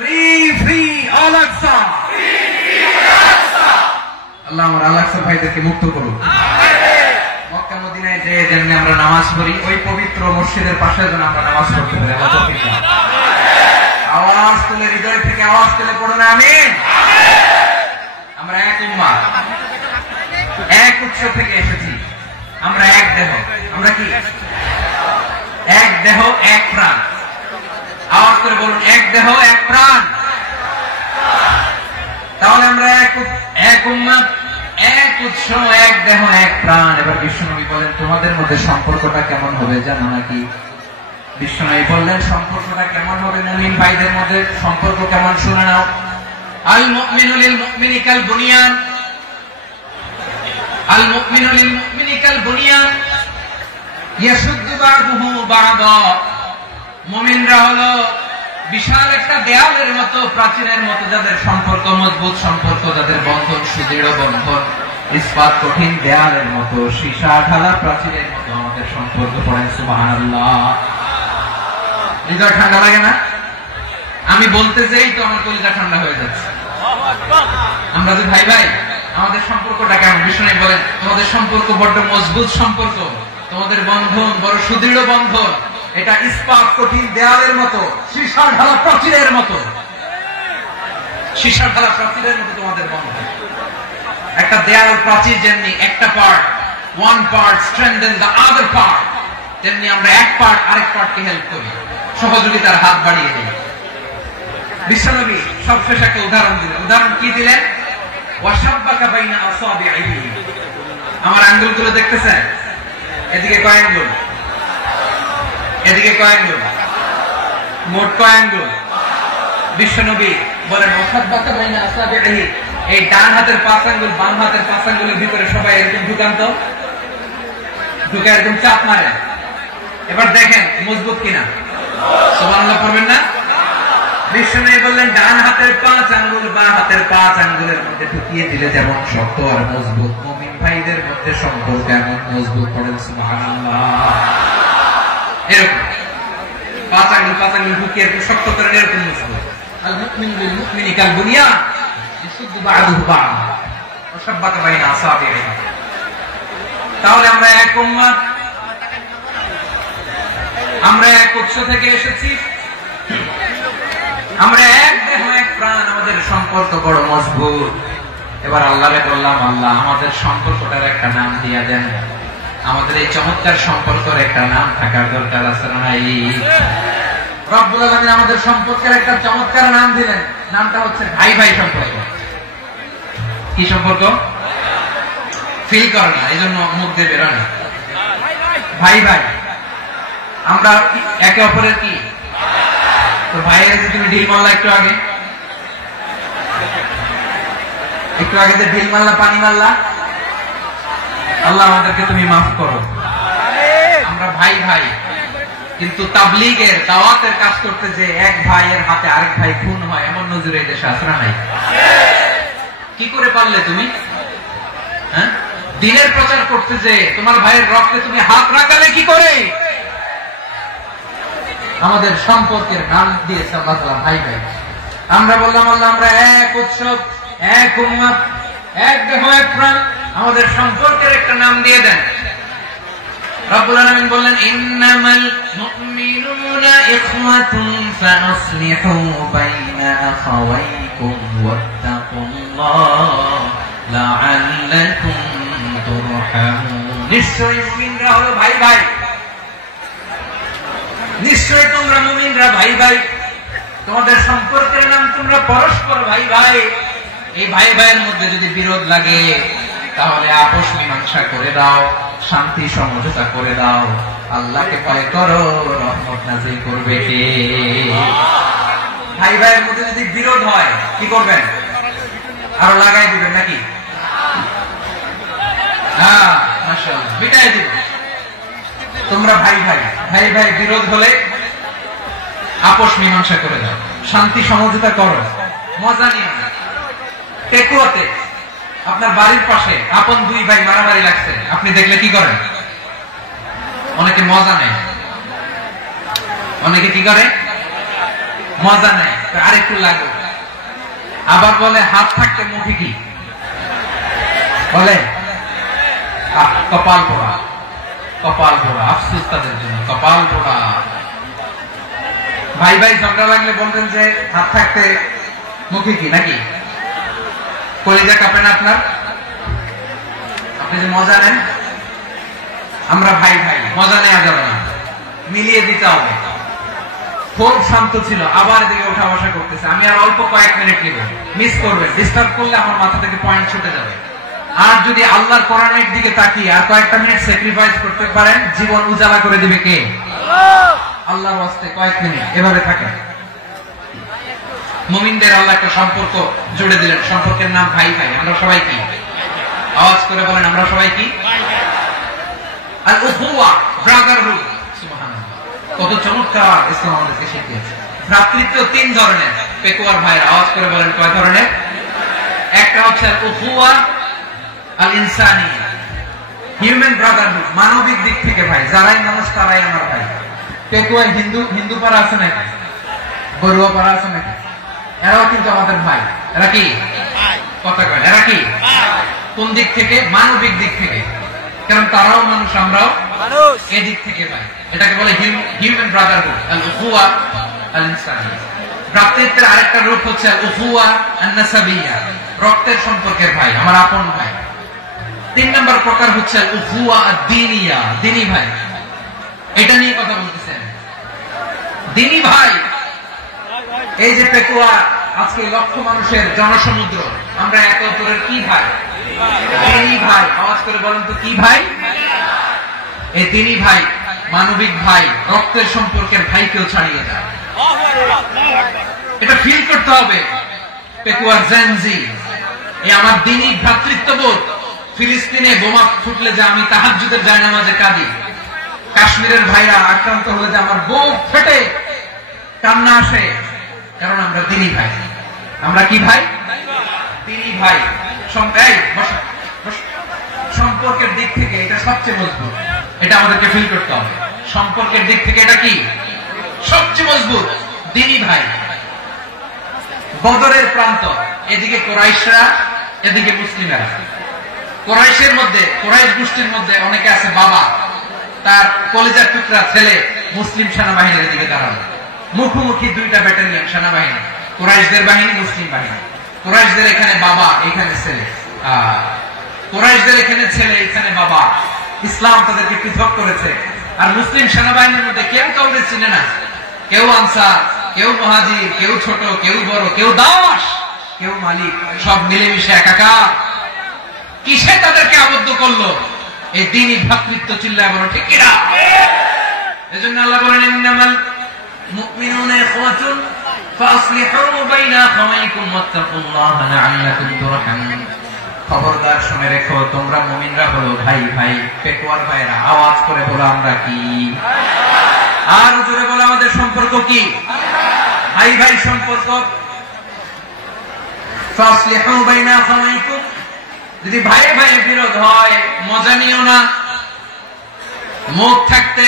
Free free Al Aqsa. আল্লাহ আমার আল আকসা ভাইদেরকে মুক্ত করুন। মক্কা মদিনায় যে যেমনি আমরা নামাজ পড়ি, ওই পবিত্র মসজিদের পাশে যেন আমরা নামাজ পড়তে পারি। আওয়াজ তুলে, হৃদয় থেকে আওয়াজ তুলে পড়ুন আমিন। আমরা এক উম্মাহ, এক উৎস থেকে এসেছি, আমরা এক দেহ। আমরা কি? এক দেহ এক প্রাণ। আওয়াজ করে বলুন এক দেহ এক প্রাণ। তাহলে আমরা এক উম্মাহ, এক উৎস, এক দেহ এক প্রাণ। এবার বিশ্বনবী বলেন তোমাদের মধ্যে সম্পর্কটা কেমন হবে জানো নাকি? বিশ্বনবী বললেন সম্পর্কটা কেমন হবে মুমিন ভাইদের মধ্যে? সম্পর্ক কেমন শুনে নাও। আল মুমিনু লিল মুমিনি কাল বুনিয়ান, আল মুমিনু লিল মুমিনি কাল বুনিয়ান ইয়াশুদ্দু বা'দুহু বা'দা। মুমিনরা হলো বিশাল একটা দেয়ালের মতো, প্রাচীরের মতো, যাদের সম্পর্ক মজবুত, সম্পর্ক যাদের বন্ধন সুদৃঢ় বন্ধন, ইস্পাত কঠিন দেয়ালের মতো, সীসা ঢালা প্রাচীরের মতো আমাদের সম্পর্ক। পড়েন সুবহানাল্লাহ। হৃদয় ঠান্ডা লাগে না? আমি বলতে যেই তো আমার কলিজা ঠান্ডা হয়ে যাচ্ছে। আমরা যে ভাই ভাই, আমাদের সম্পর্কটা কেমন? বিষ্ণু বলেন তোমাদের সম্পর্ক বড্ড মজবুত সম্পর্ক, তোমাদের বন্ধন বড় সুদৃঢ় বন্ধন, এটা ইস্পাত কঠিন দেয়ালের মতো, সীসা ঢালা প্রাচীরের মতো, সীসা ঢালা প্রাচীরের মতো তোমাদের বন্ধন। একটা দেয়াল প্রাচীর যেমনি একটা part, one part strengthen the other part, তেমনি আমরা এক পার্ট আরেক পার্টকে হেল্প করি, সহযোগিতার হাত বাড়িয়ে দিই। বিশ্বনবী সবশেষ একটা উদাহরণ দিলেন। উদাহরণ কি দিলেন? ওয়াশাব্বাকা বাইনা আসাবিহি। আমার আঙ্গুলগুলো দেখতেছেন? এদিকে কয় আঙ্গুল? এদিকে কয় আঙ্গুল? মোট কয় আঙ্গুল? বিশ্বনবী বলেন ওয়াশাব্বাকা বাইনা আসাবিহি, এই ডান হাতের 5 আঙ্গুল বাম হাতের 5 আঙ্গুলের ভিতরে সবাই এরকম ঢুকান্ত, ঢুকে এরকম চাপ মারে। এবার দেখেন মজবুত কিনা। সুবহানাল্লাহ পড়বেন না? বিষ্ণু বললেন ডান হাতের 5 আঙ্গুল বাম হাতের 5 আঙ্গুলের মধ্যে ঢুকিয়ে দিলে যেমন শক্ত আর মজবুত, মুমিন ভাইদের মধ্যে সম্পর্ক এমন মজবুত। পড়েন সুবহানাল্লাহ। এরকম 5 আঙ্গুল ঢুকিয়ে শক্ত করে এরকম মজবুত। আল মুমিনু লিল মুমিনি কাল বুনিয়ান ইয়াসুদ্দু বা'দুহু বা'দ ওয়া শাব্বাকা বাইনা আসাবিহি। তাহলে আমরা এক উম্মত, আমরা এক উৎস থেকে এসেছি, আমরা এক দেহ এক প্রাণ, আমাদের সম্পর্ক বড় মজবুত। এবার আল্লাহরে বললাম, আল্লাহ আমাদের সম্পর্কটার একটা নাম দিয়া দেন। আমাদের এই চমৎকার সম্পর্কের একটা নাম থাকার দরকার আছে না? রব্বুল আলামিন আমাদের সম্পর্কের একটা চমৎকার নাম দিলেন, নামটা হচ্ছে ভাই ভাই সম্পর্ক। কি সম্পর্ক? ফিল করে না, এই জন্য মুখ দিয়ে বেরোয় না। ভাই ভাই, আমরা একে অপরের কি? তো ভাইয়ের যে তুমি ঢিল মারলা একটু আগে যে ঢিল মারলা, পানি মারলা, আল্লাহ আমাদেরকে তুমি মাফ করো। আমরা ভাই ভাই, কিন্তু তাবলীগের দাওয়াতের কাজ করতে যে এক ভাইয়ের হাতে আরেক ভাই খুন হয়, এমন নজরে এই দেশে আছে না নাই? কি করে পারলে তুমি? হ্যাঁ, দিনের প্রচার করতে যে তোমার ভাইয়ের রক্তে তুমি হাত রাখালে কি করে? আমাদের সম্পর্কের নাম দিয়েছে আল্লাহ তাআলা ভাই ভাই। আমরা বললাম আল্লাহ আমরা এক উৎসব, এক উম্মত, এক দেহ এক প্রাণ, আমাদের সম্পর্কের একটা নাম দিয়ে দেন। রব্বুল আলামিন বললেন ইন্নামাল মুমিনুনা ইখওয়াতুন ফাসলিহু বাইনা আখাওয়াইকুম ওয়াত্তাকুল্লাহ লাআল্লাকুম তুরহামুন। নিশ্চয়ই মুমিনরা হলো ভাই ভাই, নিশ্চয়ই তোমরা মুমিনরা ভাই ভাই, তোমাদের সম্পর্কের নাম তোমরা পরস্পর ভাই ভাই। এই ভাই ভাইয়ের মধ্যে যদি বিরোধ লাগে তাহলে আপোষ মীমাংসা করে দাও, শান্তি সমঝোতা করে দাও। আল্লাহকে ভয় করো, রহমত নাযিল করবে কে? ভাই ভাইয়ের মধ্যে যদি বিরোধ হয় কি করবেন? আরো লাগাই দিবেন নাকি? হ্যাঁ, মাশাআল্লাহ, মিটাই দিবেন। তোমরা ভাই ভাই, ভাই ভাই বিরোধ হলে আপোষ মীমাংসা করে দাও, শান্তি সমঝোতা করো, মজা নিয়ে। টেকুয়াতে আপনার বাড়ির পাশে আপন দুই ভাই মারামারি লাগছে, আপনি দেখলে কি করেন? অনেকে মজা নেয়, অনেকে কি করে? মজা নেয়, আরেকটু লাগে। আবার বলে হাত থাকতে মুখে কি বলে? কপাল পোড়া, কপাল পোড়া। আফসোস তাদের জন্য, কপাল পোড়া। ভাই ভাই ঝগড়া লাগলে বলবেন যে হাত থাকতে মুখে কি, নাকি? কলিজা কাঁপে না আপনার? আপনি যে মজা নেন। আমরা ভাই ভাই, মজা নেওয়া যাবে না, মিলিয়ে দিতে হবে। খুব শান্ত ছিল, আবার এদিকে ওঠা বসা করতেছে। আমি আর অল্প কয়েক মিনিট নিব, মিস করবে। ডিস্টার্ব করলে আমার মাথা থেকে পয়েন্ট ছুটে যাবে। আর যদি আল্লাহর কোরআনের দিকে তাকিয়ে আর কয়েকটা মিনিট স্যাক্রিফাইস করতে পারেন, জীবন উজালা করে দিবে কে? আল্লাহর ওয়াস্তে কয়েক মিনিট এভাবে থাকে। মুমিনদের আল্লাহ একটা সম্পর্ক জুড়ে দিলেন, সম্পর্কের নাম ভাই ভাই। আমরা সবাই কি? আওয়াজ করে বলেন, আমরা সবাই কি? আল উখওয়া, ব্রাদারহুড। সুবহানাল্লাহ, কত চমৎকার ইসলাম আমাদেরকে শিখিয়েছে। ভ্রাতৃত্ব 3 ধরনের। পেকুয়ার ভাইয়ের আওয়াজ করে বলেন কয় ধরনের? একটা হচ্ছে আল উখওয়া আল ইনসানিয়া, হিউম্যান ব্রাদারহুড, মানবিক দিক থেকে ভাই, যারাই মানুষ তারাই আমার ভাই। পেকুয়ায় হিন্দু পাড়া আছে নাকি, বড়ুয়া পাড়া আছে নাকি? এরাও কিন্তু আমাদের ভাই। এরা কি কথা কয়? এরা কি কোন দিক থেকে? মানবিক দিক থেকে, কারণ তারাও মানুষ, আমরাও মানুষ। এদিক থেকে ভাই। এটাকে বলে হিউম্যান ব্রাদারহুড, আল উখুয়া আল ইনসানিয়া। ভ্রাতৃত্বের আরেকটা রূপ হচ্ছে আল উখুয়া আন নাসাবিয়া, রক্তের সম্পর্কের ভাই, আমার আপন ভাই। 3 নম্বর প্রকার হচ্ছে আল উখুয়া আদ-দীনিয়া, দ্বীনি ভাই। এটা নিয়ে কথা বলতেছেন, দ্বীনি ভাই। এই যে পেকুয়া, আজকে লক্ষ মানুষের জনসমুদ্র, আমরা একে অপরের কি ভাই? দ্বীনি ভাই। আওয়াজ করে বলেন তো কি ভাই? এই দ্বীনি ভাই, মানবিক ভাই, রক্তের সম্পর্কের ভাইকেও ছাড়িয়ে যায়। এটা ফিল করতে হবে। পেকুয়ার জেনজি, এই আমার দ্বীনি ভ্রাতৃত্ববোধ। ফিলিস্তিনে বোমা ফুটলে যে আমি তাহাজ্জুদের জায়নামাজে কাঁদি, কাশ্মীরের ভাইরা আক্রান্ত হলে যে আমার বুক ফেটে কান্না আসে, কারণ আমরা দ্বীনি ভাই। আমরা কি ভাই? দ্বীনি ভাই। সম্পর্কের দিক থেকে এটা সবচেয়ে মজবুত, এটা আমাদেরকে ফিল করতে হবে। সম্পর্কের দিক থেকে এটা কি সবচেয়ে মজবুত? দ্বীনি ভাই। বদরের প্রান্ত, এদিকে কুরাইশরা, এদিকে মুসলিমেরা। কুরাইশের মধ্যে, কুরাইশ গোষ্ঠীর মধ্যে অনেকে আছে বাবা, তার কলিজার টুকরা ছেলে মুসলিম সেনাবাহিনীর দিকে দাঁড়ানো, মুখোমুখি দুইটা ব্যাটালিয়ন সেনাবাহিনী, কুরাইশদের বাহিনী, মুসলিম বাহিনী। কুরাইশদের এখানে বাবা, এখানে ছেলে। কুরাইশদের এখানে ছেলে, এখানে বাবা। ইসলাম তাদেরকে পৃথক করেছে। আর মুসলিম সেনাবাহিনীর মধ্যে কেউ কাউকে চিনে না, কেউ আনসার, কেউ মুহাজির, কেউ ছোট, কেউ বড়, কেউ দাস, কেউ মালিক, সব মিলেমিশে একাকার। কিসে তাদেরকে আবদ্ধ করলো? এই দ্বীনি ভ্রাতৃত্ব। চিল্লায় বলো ঠিক কিনা? এজন্য আল্লাহ বলেন, ইন্নামাল মুমিনুনা ইখওয়াতুন ফাসলিহু বাইনা আখাওয়াইকুম ওয়াত্তাকুল্লাহা লাআল্লাকুম তুরহামুন। খবরদার শুনে রেখো, তোমরা মুমিনরা হলো ভাই ভাই। পেকুয়ার ভাইরা আওয়াজ করে বলো আমরা কি? আর জোরে বলো আমাদের সম্পর্ক কি? ভাই ভাই সম্পর্ক। ফাসলিহু বাইনা আখাওয়াইকুম, যদি ভাই ভাই বিরোধ হয় মজা নিও না। মুখ থাকতে,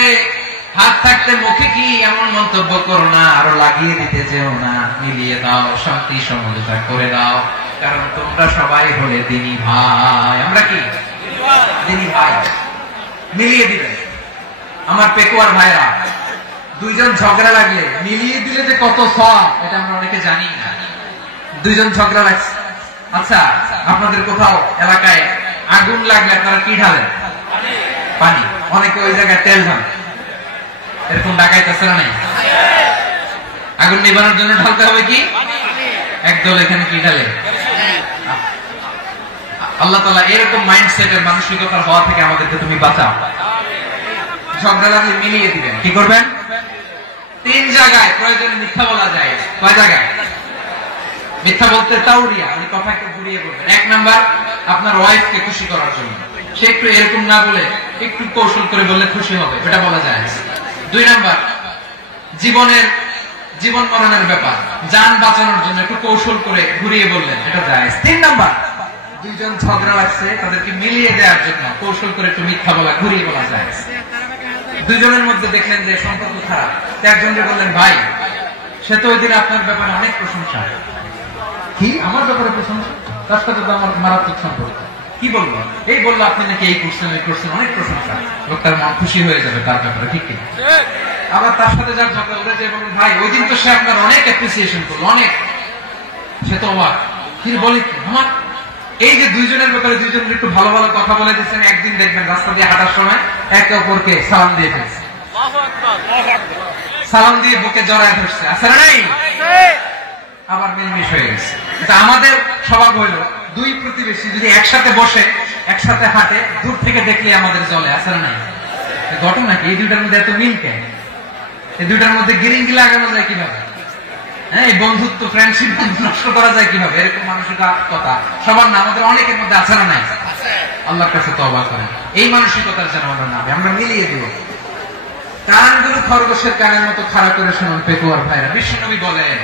হাত থাকতে মুখে কি এমন মন্তব্য করো না, আরো লাগিয়ে দিতে চেও না। মিলিয়ে দাও, শান্তি সমঝোতা করে দাও, কারণ তোমরা সবাই হলে দ্বীনি ভাই। আমরা কি দ্বীনি ভাই? মিলিয়ে দিবে। আমার পেকুয়ার ভাইরা, দুইজন ঝগড়া লাগলে মিলিয়ে দিলে যে কত সওয়াব, এটা আমরা অনেকে জানি না। দুইজন ঝগড়া লাগছে, আচ্ছা আপনাদের কোথাও এলাকায় আগুন লাগলে আপনারা কি ঢালেন? পানি। অনেকে ওই জায়গায় তেল ঢালেন। এরকম ডাকাইতেছে না? নাই। আগুন নিবানোর জন্য ঢালতে হবে কি? একদল এখানে কি ঢালে? আল্লাহ তাআলা এরকম মাইন্ডসেটের মানসিকতার হওয়া থেকে আমাদেরকে তুমি বাঁচাও। ঝগড়া লাগলে মিলিয়ে দিবেন। কি করবেন? 3 জায়গায় প্রয়োজনে মিথ্যা বলা যায়। কয় জায়গায় মিথ্যা বলতে? তাওরিয়া, মানে কথা একটু ঘুরিয়ে বলবেন। 1 নাম্বার, আপনার ওয়াইফকে খুশি করার জন্য। সে একটু এরকম না বলে একটু কৌশল করে বললে খুশি হবে, এটা বলা যায়। 2 নাম্বার, জীবন মরণের ব্যাপার, জান বাঁচানোর জন্য একটু কৌশল করে ঘুরিয়ে বললেন, এটা যায়। 3 নাম্বার, দুইজন ঝগড়া লাগছে, তাদেরকে মিলিয়ে দেওয়ার জন্য কৌশল করে একটু মিথ্যা বলা, ঘুরিয়ে বলা যায়। দুইজনের মধ্যে দেখলেন যে সম্পর্ক খারাপ, একজনকে বললেন ভাই, সে তো ওই দিন আপনার ব্যাপারে অনেক প্রশংসা। কি আমার ব্যাপারে প্রশংসা? তার সাথে তো আমার মারাত্মক সম্পর্ক। কি বলবো? এই বললো আপনি নাকি এই করছেন, ওই করছেন, অনেক প্রশংসা। লোকটার মন খুশি হয়ে যাবে তার ব্যাপারে, ঠিক কি? আবার তার সাথে যার ঝগড়া উঠে যে বলুন ভাই, ওই দিন তো সে আপনার অনেক অ্যাপ্রিসিয়েশন করলো, অনেক। সে তো অবাক, কি বলে আমার এই যে দুইজনের ব্যাপারে দুইজনের একটু ভালো ভালো কথা বলে দিচ্ছেন। একদিন দেখবেন রাস্তা দিয়ে হাঁটার সময় একে অপরকে সালাম দিয়ে ফেলছে, সালাম দিয়ে বুকে জড়ায় ধরছে, আছে না নাই? আবার মিলমিশ হয়ে গেছে। এটা আমাদের স্বভাব হইল, দুই প্রতিবেশী যদি একসাথে বসে একসাথে হাঁটে, দূর থেকে দেখলে আমাদের জলে, আছে না নাই? ঘটনা কি? এই দুইটার মধ্যে এত মিল কেন? এই দুইটার মধ্যে গিরিঙ্গি লাগানো যায় কিভাবে? হ্যাঁ, এই বন্ধুত্ব, ফ্রেন্ডশিপ নষ্ট করা যায় কিভাবে? এরকম মানসিকতা সবার না, আমাদের অনেকের মধ্যে আছে না নাই? আল্লাহর কাছে তওবা করেন, এই মানসিকতার যেন আমরা না, আমরা মিলিয়ে দিব। কানগুলো খরগোশের কানের মতো খাড়া করে শুনুন পেকুয়ার ভাইরা। বিশ্বনবী বলেন,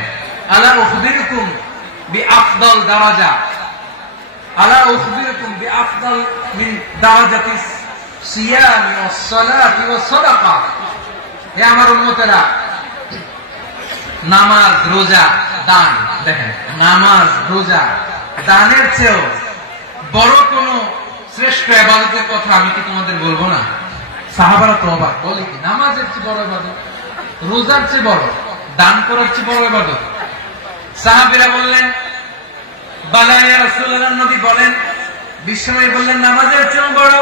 আলা উখবিরুকুম বিআফদাল দারাজা, আলা উখবিরুকুম বিআফদাল মিন দারাজাতিস সিয়ামি ওয়াস সালাতি ওয়াস সাদাকা। এ আমার উম্মতেরা, নামাজ, রোজা, দান, দেখেন নামাজ, রোজা, দানের চেয়েও বড় কোন শ্রেষ্ঠ ইবাদতের কথা আমি কি তোমাদের বলবো না? সাহাবারা তো অবাক, বলে কি নামাজের চেয়ে বড় ইবাদত, রোজার চেয়ে বড়, দান করার চেয়ে বড় ইবাদত? সাহাবীরা বললেন বালা ইয়া রাসূলুল্লাহ, নবী বলেন, বিশ্বনবী বললেন নামাজের চেয়েও বড়,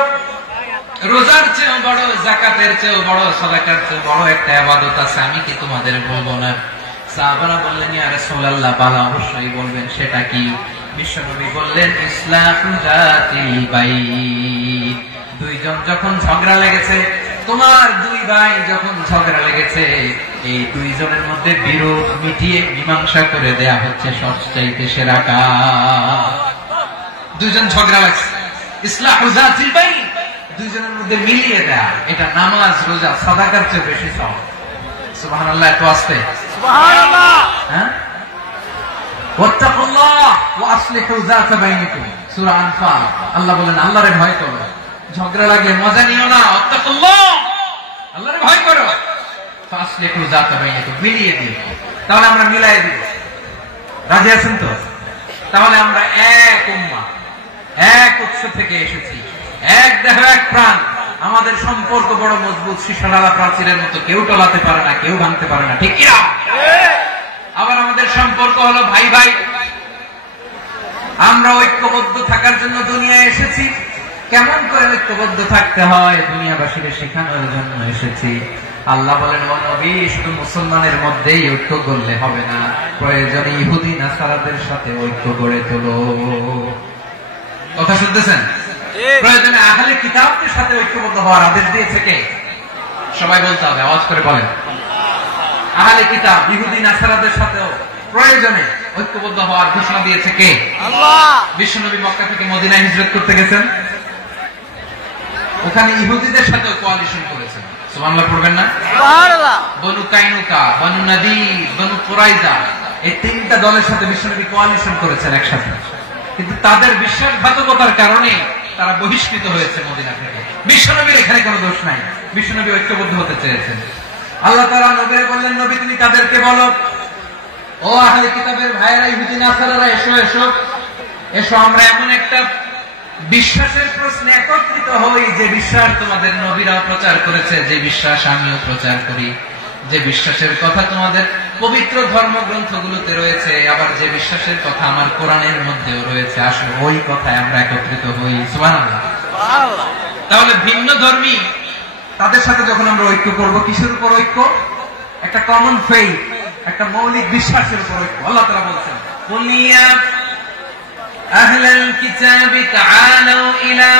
রোজার চেয়েও বড়, যাকাতের চেয়েও বড়, সাদাকার চেয়েও বড় একটা ইবাদত আছে, আমি কি তোমাদের বলবো না? সাহাবারা বললেন ইয়া রাসূলুল্লাহ, বালা অবশ্যই বলবেন, সেটা কি? বিশ্বনবী বললেন ইসলাহু যাতিল বাইন। দুইজন যখন ঝগড়া লেগেছে, তোমার দুই ভাই যখন ঝগড়া লেগেছে, এই দুইজনের মধ্যে বিরোধ মিটিয়ে মীমাংসা করে দেয়া হচ্ছে সবচাইতে সেরা কাজ। দুইজন ঝগড়া লাগছে, ইসলাহু যাতিল বাইন, দুইজনের মধ্যে মিলিয়ে দেয়া, এটা নামাজ, রোজা, সাদাকার চেয়ে বেশি সওয়াব। সুবহানাল্লাহ, এত আসতে সুবহানাল্লাহ। হ্যাঁ, ওয়াত্তাকুল্লাহ ওয়া আসলিহু যাতা বাইনিকুম, সূরা আনফাল। আল্লাহ বলেন আল্লাহরে ভয় করো, ঝগড়া লাগলে মজা নিও না, ওয়াত্তাকুল্লাহ, আল্লাহরে ভয় করো, ফাসলিহু যাতা বাইনিকুম, মিলিয়ে দিও। তাহলে আমরা মিলাই দিব, রাজি আছেন তো? তাহলে আমরা এক উম্মাহ, এক উৎস থেকে এসেছি, এক দেহ এক প্রাণ, আমাদের সম্পর্ক বড় মজবুত, সীসাডালা প্রাচীরের মতো, কেউ টলাতে পারে না, কেউ ভাঙতে পারে না, ঠিক কি না? আবার আমাদের সম্পর্ক হলো ভাই ভাই, আমরা ঐক্যবদ্ধ থাকার জন্য দুনিয়ায় এসেছি। কেমন করে ঐক্যবদ্ধ থাকতে হয় দুনিয়াবাসীকে শেখানোর জন্য এসেছি। আল্লাহ বলেন ও নবী, শুধু মুসলমানের মধ্যেই ঐক্য করলে হবে না, প্রয়োজনে ইহুদি নাসারাদের সাথে ঐক্য গড়ে তোলো। কথা শুনতেছেন? প্রয়োজনে আহলে কিতাবদের সাথে ঐক্যবদ্ধ হওয়ার আদেশ দিয়েছে কে? সবাই বলতে হবে, আওয়াজ করে বলেন। আহলে কিতাব, ইহুদি নাসারাদের সাথেও প্রয়োজনে ঐক্যবদ্ধ হওয়ার ঘোষণা দিয়েছে কে? আল্লাহ। বিশ্বনবী মক্কা থেকে মদিনায় হিজরত করতে গেছেন, ওখানে ইহুদিদের সাথে কোয়ালিশন করেছেন। সুবহানাল্লাহ পড়বেন না? সুবহানাল্লাহ। বনু কাইনুকা, বনু নাদির, বনু কুরাইজা, এই তিনটা দলের সাথে বিশ্বনবী কোয়ালিশন করেছেন একসাথে। কিন্তু তাদের বিশ্বাসঘাতকতার কারণে তারা বহিষ্কৃত হয়েছে মদিনা থেকে। বিশ্বনবীর এখানে কোনো দোষ নাই, বিশ্বনবী ঐক্যবদ্ধ হতে চেয়েছেন। আল্লাহ তাআলা নবীকে বললেন, নবী তুমি তাদেরকে বলো, ও আহলে কিতাবের ভাইয়েরা, ইহুদি নাসারারা, এসো এসো এসো, আমরা এমন একটা বিশ্বাসের প্রশ্নে একত্রিত হই, যে বিশ্বাস তোমাদের নবীরাও প্রচার করেছে, যে বিশ্বাস আমিও প্রচার করি, যে বিশ্বাসের কথা তোমাদের পবিত্র ধর্মগ্রন্থগুলোতে রয়েছে, আবার যে বিশ্বাসের কথা আমার কোরআনের মধ্যেও রয়েছে, আসলে ওই কথায় আমরা একত্রিত হই। সুবহানাল্লাহ। সুবহানাল্লাহ। তাহলে ভিন্ন ধর্মী তাদের সাথে যখন আমরা ঐক্য করব, কিসের উপর ঐক্য? একটা কমন ফেইথ, একটা মৌলিক বিশ্বাসের উপর ঐক্য। আল্লাহ তাআলা বলছেন, কুল ইয়া আহলাল কিতাবি তাআলু ইলা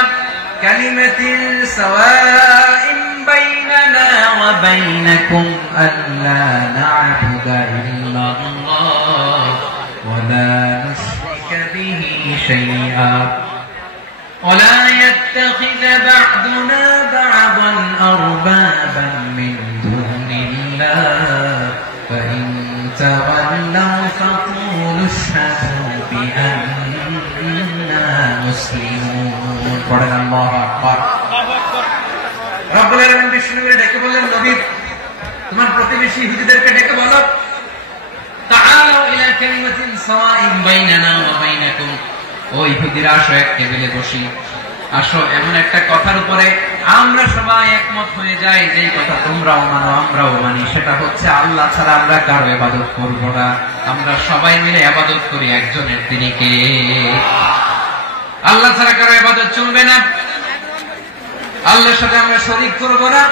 কালিমাতিন সাওয়াইন বাইনানা ওয়া বাইনাকুম আল্লা না'বুদা ইল্লাল্লাহ ওয়া লা নুশরিকা বিহি শাইআ ولا يتخذ بعضنا بعضا أربابا من دون الله فإن تولوا فقولوا اشهدوا بأننا مسلمون. পড়েন আল্লাহু আকবার। রব্বুল আলামিন বিষ্ণুকে ডেকে বললেন, নবী তোমার প্রতিবেশী ইহুদিদেরকে ডেকে বলো, তাআলু ইলা কালিমাতিন সাওয়াইন বাইনানা ওয়া বাইনাকুম, ও ইহুদিরা আসো, এক টেবিলে বসি, আসো এমন একটা কথার উপরে আমরা সবাই একমত হয়ে যাই, যে কথা তোমরাও মানো আমরাও মানি, সেটা হচ্ছে আল্লাহ ছাড়া আমরা কারো ইবাদত করব না, আমরা সবাই মিলে ইবাদত করি একজনের, তিনি কে? আল্লাহ ছাড়া কারো ইবাদত চলবে না, আল্লাহর সাথে আমরা শরীক করব না,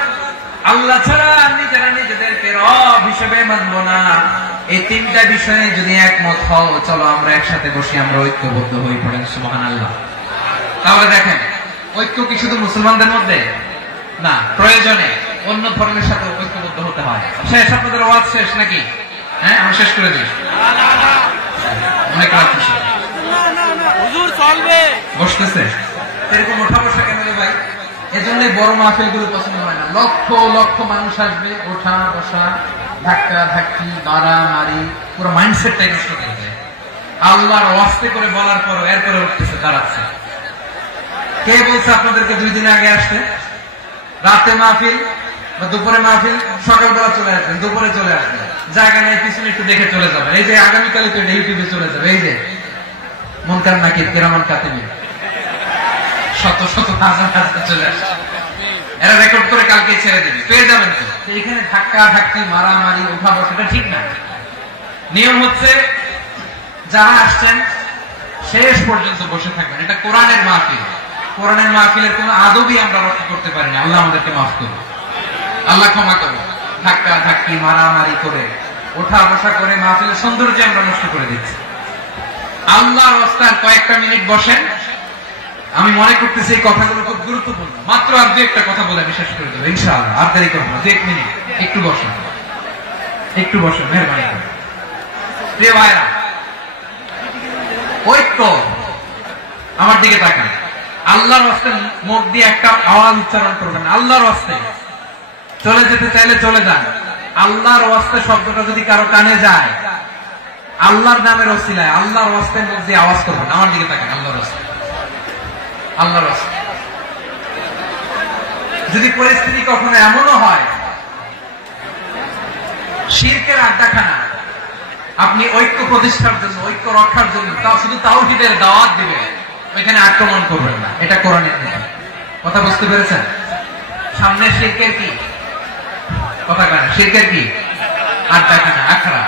আল্লাহ ছাড়া নিজেরা নিজেদেরকে রব হিসেবে মানব না। এই তিনটা বিষয়ে যদি একমত হও, চলো আমরা একসাথে বসি, আমরা ঐক্যবদ্ধ হয়ে পড়েন। সুবহানাল্লাহ। তাহলে দেখেন, ঐক্য কি শুধু মুসলমানদের মধ্যে না, প্রয়োজনে অন্য ধর্মের সাথে ঐক্যবদ্ধ হতে হয়। শেষ, আপনাদের ওয়াজ শেষ নাকি? হ্যাঁ, আমি শেষ করে দিই, অনেক রাত হুজুর চলবে, বসতেছে এরকম ওঠা বসা কেন রে ভাই? এজন্যই বড় মাহফিল গুলো পছন্দ হয় না। লক্ষ লক্ষ মানুষ আসবে, ওঠা বসা, ধাক্কা ধাক্কি, মারামারি, পুরো মাইন্ডসেটটাই নষ্ট করে দেয়। আল্লাহর ওয়াস্তে করে বলার পর এরপরে উঠতেছে, দাঁড়াচ্ছে। কে বলছে আপনাদেরকে 2 দিন আগে আসতে? রাতে মাহফিল, বা দুপুরে মাহফিল সকালবেলা চলে আসবেন, দুপুরে চলে আসবেন, জায়গা নেই পিছনে একটু দেখে চলে যাবেন। এই যে আগামীকালই তো এটা ইউটিউবে চলে যাবে, এই যে মুনকার নাকির কিরামান কাতিবিন শত শত হাজার হাজার চলে আসছে, এরা রেকর্ড করে কালকে ছেড়ে দেবে, পেয়ে যাবেন তো। এখানে ধাক্কা ধাক্কি মারামারি উঠা বসাটা ঠিক না। নিয়ম হচ্ছে যারা আসছেন শেষ পর্যন্ত বসে থাকবেন। এটা কোরআনের মাহফিল, কোরআনের মাহফিলের কোন আদবই আমরা রক্ষা করতে পারি না। আল্লাহ আমাদেরকে মাফ করুন, আল্লাহ ক্ষমা করুন। ধাক্কা ধাক্কি মারামারি করে ওঠা বসা করে মাহফিলের সৌন্দর্য আমরা নষ্ট করে দিচ্ছি। আল্লাহর রাস্তায় কয়েকটা মিনিট বসেন। আমি মনে করতেছি এই কথাগুলো খুব গুরুত্বপূর্ণ। মাত্র আর দু একটা কথা বলে আমি শেষ করে দেবো ইনশাআল্লাহ, আর দেরি করবো না, 1 মিনিট। একটু বসেন, একটু বসেন, মেহরবানি করে। প্রিয় ভাইরা, ঐক্য, আমার দিকে তাকান। আল্লাহর রাস্তে মুখ দিয়ে একটা আওয়াজ উচ্চারণ করবেন, আল্লাহর রাস্তে। চলে যেতে চাইলে চলে যান। আল্লাহর রাস্তে শব্দটা যদি কারো কানে যায়, আল্লাহর নামের ওসিলায় আল্লাহর রাস্তে মুখ দিয়ে আওয়াজ করবেন। আমার দিকে তাকান, আল্লাহর রাস্তে, আল্লাহর রাস্তে। যদি পরিস্থিতি কখনো এমনও হয় শিরকের আড্ডাখানা, আপনি ঐক্য প্রতিষ্ঠার জন্য, ঐক্য রক্ষার জন্য তাও শুধু তাওহীদের দাওয়াত দিবেন, ওইখানে আক্রমণ করবেন না। এটা কোরআনের নীতি। কথা বুঝতে পেরেছেন? সামনে শিরকের কি কথা কেন, শিরকের কি আড্ডাখানা, আখড়া।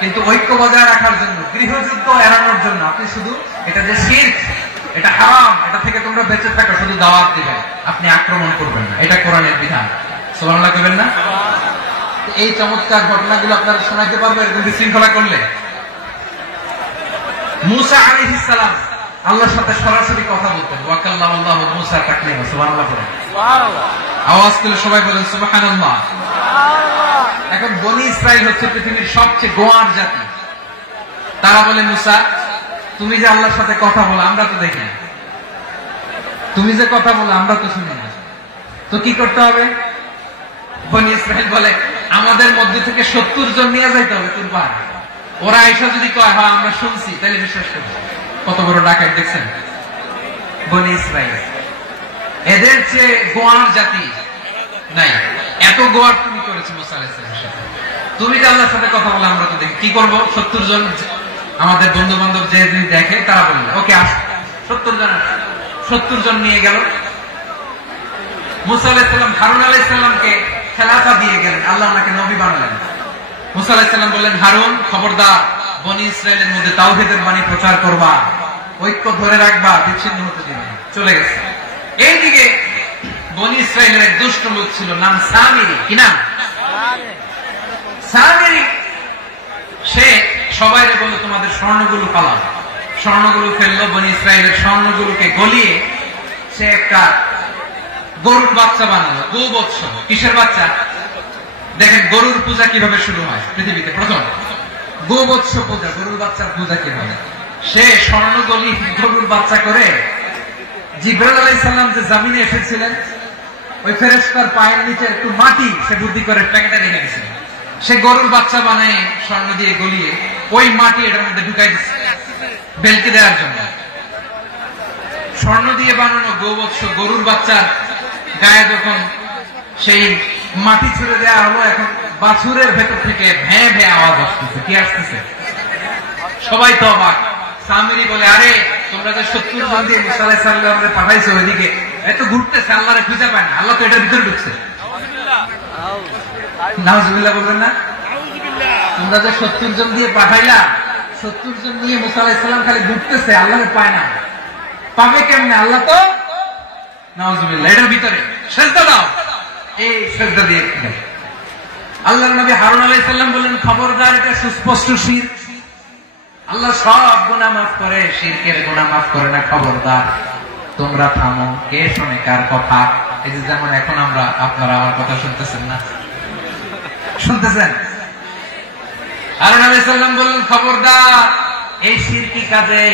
কিন্তু ঐক্য বজায় রাখার জন্য, গৃহযুদ্ধ এড়ানোর জন্য আপনি শুধু এটা যে শিরক, এটা হারাম, এটা থেকে তোমরা বেঁচে থাকো, শুধু দাওয়াত দিবেন, আপনি আক্রমণ করবেন না। এটা কোরআনের বিধান। সুবহানাল্লাহ কইবেন না? এই চমৎকার ঘটনাগুলো আপনারা শোনাইতে পারবেন এরকম বিশৃঙ্খলা করলে। মুসা আলাইহিস সালাম আল্লাহর সাথে সরাসরি কথা বলতেন। ওয়া কাল্লামাল্লাহু মুসা তাকলিমা। সুবহানাল্লাহ বলেন, সুবহানাল্লাহ। আওয়াজ করে সবাই বলেন সুবহানাল্লাহ। এখন বনি ইসরাইল হচ্ছে পৃথিবীর সবচেয়ে গোয়ার জাতি। তারা বলে, মুসা তুমি যে আল্লাহর সাথে কথা বলো আমরা তো দেখি না, তুমি যে কথা বলো আমরা তো শুনি না, তো কি করতে হবে? বনি ইসরাইল বলে, আমাদের মধ্যে থেকে 70 জন নিয়ে যাইতে হবে কুরবান। ওরা এসে যদি কয় হ্যাঁ আমরা শুনছি, তাহলে বিশ্বাস করবো। কত বড় ডাকাত দেখছেন বনি ইসরাইল। এদের চেয়ে গোয়ার জাতি নাই। এত গোয়ার তুমি করেছো মুসা আলাইহিস সালামের সাথে। তুমি যে আল্লাহর সাথে কথা বলে আমরা তো দেখি, কি করবো? 70 জন আমাদের বন্ধু বান্ধব যে দেখে তারা বলল ওকে আস, 70 জন নিয়ে গেল। মুসা আলাইহিস সালাম হারুন আলাইহিস সালামকে খেলাফা দিয়ে গেলেন, আল্লাহ ওনাকে নবী বানালেন। মুসা আলাইহিস সালাম বললেন, হারুন খবরদার, বনি ইসরাইলের মধ্যে তাওহীদের বাণী প্রচার করবা, ঐক্য ধরে রাখবা, বিচ্ছিন্ন হতে দিবে না। চলে গেছে। এইদিকে বনি ইসরাইলের এক দুষ্ট লোক ছিল, নাম সামিরি। কি নাম? সামিরি। সে সবাই বলল তোমাদের স্বর্ণগুলো পালাও। স্বর্ণগুলো ফেললো, বনি ইসরাইলের স্বর্ণগুলোকে গলিয়ে সে একটা গরুর বাচ্চা বানালো। গোবৎস। কিসের বাচ্চা? দেখেন গরুর পূজা কিভাবে শুরু হয় পৃথিবীতে প্রথম, গোবৎস পূজা, গরুর বাচ্চার পূজা কিভাবে। সে স্বর্ণগলি গরুর বাচ্চা করে জিবরাইল আলাইহিস সালাম যে জমিনে এসেছিলেন, ওই ফেরেশতার পায়ের নিচে একটু মাটি সে বুদ্ধি করে প্যাকেটে রেখে দিয়েছিল। সে গরুর বাচ্চা বানায় স্বর্ণ দিয়ে গলিয়ে ওই মাটি এটার মধ্যে ঢুকাই দিচ্ছে বেলকে দেওয়ার জন্য। স্বর্ণ দিয়ে বানানো গোবৎস গরুর বাচ্চার গায়ে যখন সেই মাটি ছুড়ে দেওয়া হলো, এখন বাছুরের ভেতর থেকে ভ্যাঁ ভ্যাঁ আওয়াজ আসতেছে। কি আসতেছে? সবাই তো অবাক। সামিরি বলে, আরে তোমরা যে 70 জন দিয়ে মুসা আলাইহিস সালামকে পাঠাইছো ওইদিকে, এত ঘুরতেছে, আল্লাহরে খুঁজে পায় না, আল্লাহ তো এটার ভিতরে ঢুকছে। নাউজুবিল্লাহ বলবেন না? তোমরা যে 70 জন দিয়ে পাঠাইলা, 70 জন দিয়ে মুসা আলাইহিস সালাম খালি ঘুরতেছে, আল্লাহরে পায় না। পাবে কেমনে? আল্লাহ তো নাউজুবিল্লাহ এটার ভিতরে। সেজদা দাও। এই সেজদা দিয়ে আল্লাহর নবী হারুন আলাইহিস সালাম বললেন, খবরদার, এটা সুস্পষ্ট শিরক। আল্লাহ সব গুনাহ মাফ করে, শিরকের গুনাহ মাফ করে না। খবরদার, তোমরা থামো। কে শোনে কার কথা? এই যে যেমন এখন আমরা, আপনারা আমার কথা শুনতেছেন না? শুনতেছেন? হারুন আলাইহিস সালাম বললেন, খবরদার, এই শিরকি কাজে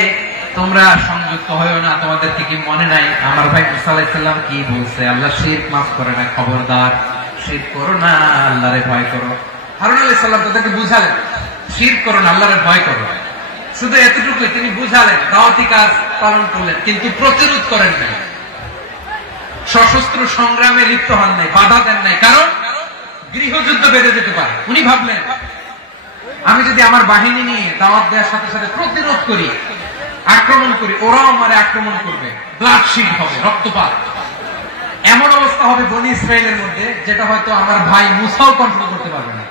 তোমরা সংযুক্ত হয়ো না। তোমাদেরকে কি মনে নাই আমার ভাই মুসা আলাইহিস সালাম কি বলছে? আল্লাহ শিরক মাফ করে না। খবরদার, শিরক করো না, আল্লাহরে ভয় করো। হারুন আলাইহিস সালাম তাদেরকে বুঝালেন, শিরক করো না, আল্লাহরে ভয় করো। শুধু এতটুকুই তিনি বুঝালেন, দাওয়াতি কাজ পালন করলেন, কিন্তু প্রতিরোধ করেন না। সশস্ত্র সংগ্রামে লিপ্ত হন নাই, বাধা দেন নাই, কারণ গৃহযুদ্ধ বেড়ে যেতে পারে। উনি ভাবলেন আমি যদি আমার বাহিনী নিয়ে দাওয়াত দেওয়ার সাথে সাথে প্রতিরোধ করি, আক্রমণ করি, ওরাও আমারে আক্রমণ করবে, ব্লাডশিট হবে, রক্তপাত, এমন অবস্থা হবে বনি ইসরায়েলের মধ্যে যেটা হয়তো আমার ভাই মুসাও কন্ট্রোল করতে পারবে না।